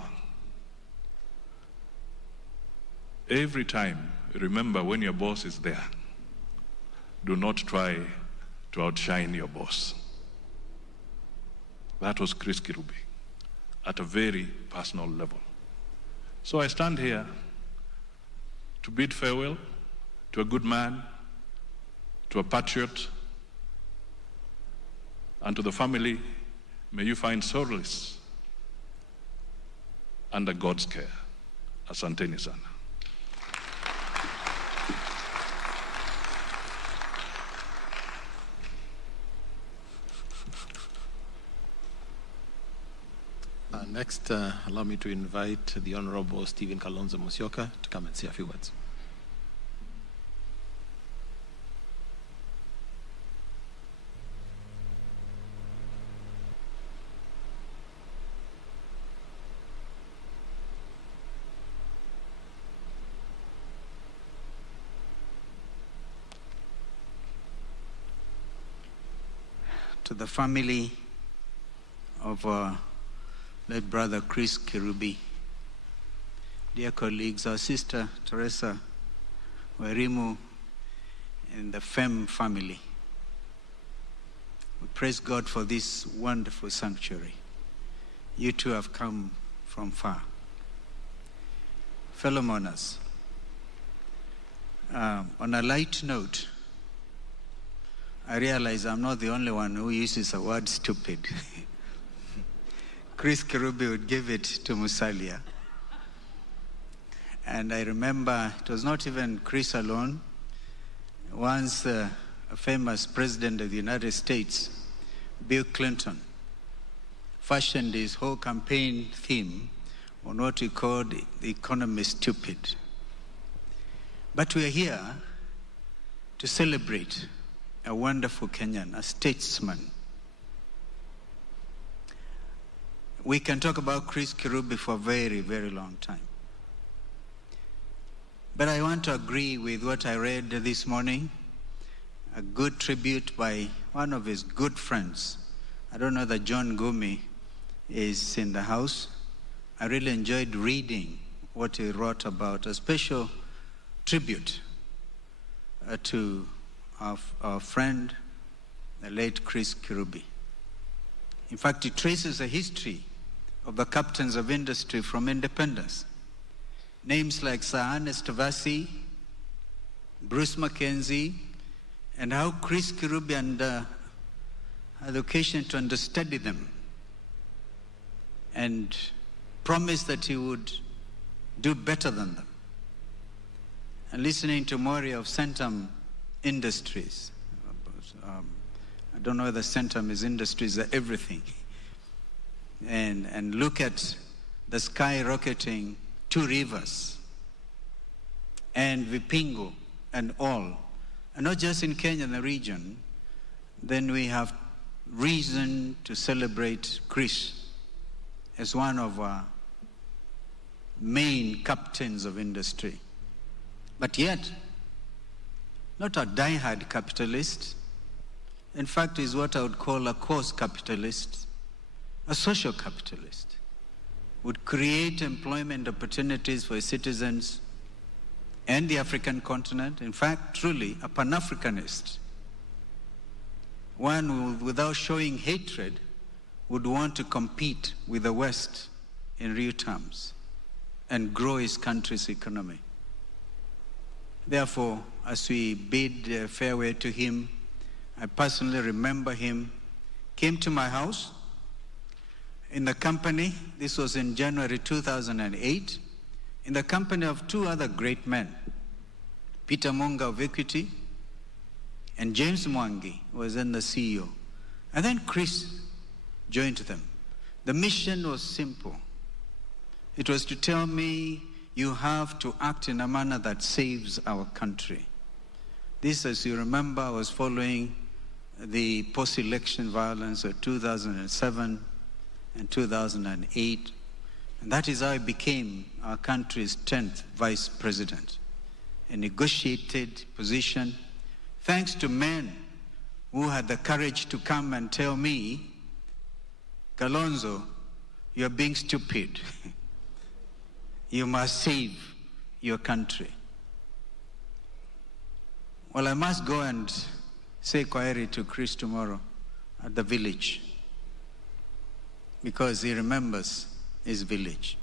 Every time, remember when your boss is there, do not try to outshine your boss. That was Chris Kirubi. at a very personal level. So I stand here to bid farewell to a good man, to a patriot, and to the family. May you find solace under God's care. Asanteni sana. Next, allow me to invite the Honorable Stephen Kalonzo Musyoka to come and say a few words. To the family of our late brother Chris Kirubi, dear colleagues, our sister Teresa Wairimu, and the FEM family, we praise God for this wonderful sanctuary. You two have come from far. Fellow mourners, on a light note, I realize I'm not the only one who uses the word stupid. Chris Kirubi would give it to Musalia. And I remember it was not even Chris alone. Once a famous president of the United States, Bill Clinton, fashioned his whole campaign theme on what he called the economy stupid. But we are here to celebrate a wonderful Kenyan, a statesman. We can talk about Chris Kirubi for a very, very long time. But I want to agree with what I read this morning, a good tribute by one of his good friends. I don't know that John Gumi is in the house. I really enjoyed reading what he wrote about, a special tribute to our friend, the late Chris Kirubi. In fact, it traces a history of the captains of industry from independence. Names like Sir Ernest Vassie, Bruce Mackenzie, and how Chris Kirubi had the occasion to understudy them and promised that he would do better than them. And listening to Maury of Centum Industries, I don't know whether Centum is industries or everything, and look at the skyrocketing Two Rivers and Vipingo and all, and not just in Kenya and the region, then we have reason to celebrate Chris as one of our main captains of industry. But yet, not a die-hard capitalist. In fact, he's what I would call a coarse capitalist, a social capitalist. Would create employment opportunities for his citizens and the African continent. In fact, truly a Pan-Africanist. One who, without showing hatred, would want to compete with the West in real terms and grow his country's economy. Therefore, as we bid farewell to him, I personally remember him came to my house in the company, this was in January 2008, in the company of two other great men, Peter Monga of Equity and James Mwangi, who was then the CEO. And then Chris joined them. The mission was simple. It was to tell me, you have to act in a manner that saves our country. This, as you remember, was following the post-election violence of 2007 and 2008. And that is how I became our country's 10th vice president. A negotiated position, thanks to men who had the courage to come and tell me, Kalonzo, you're being stupid. You must save your country. Well, I must go and say kwaheri to Chris tomorrow at the village, because he remembers his village.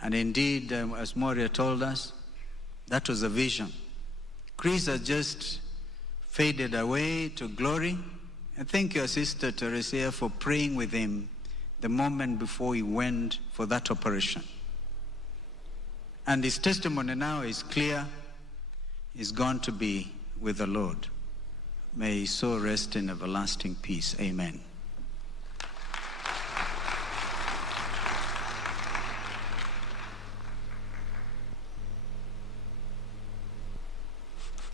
And indeed, as Moria told us, that was a vision. Chris has just faded away to glory. And thank you, Sister Teresa, for praying with him the moment before he went for that operation. And his testimony now is clear. He's gone to be with the Lord. May his soul rest in everlasting peace. Amen.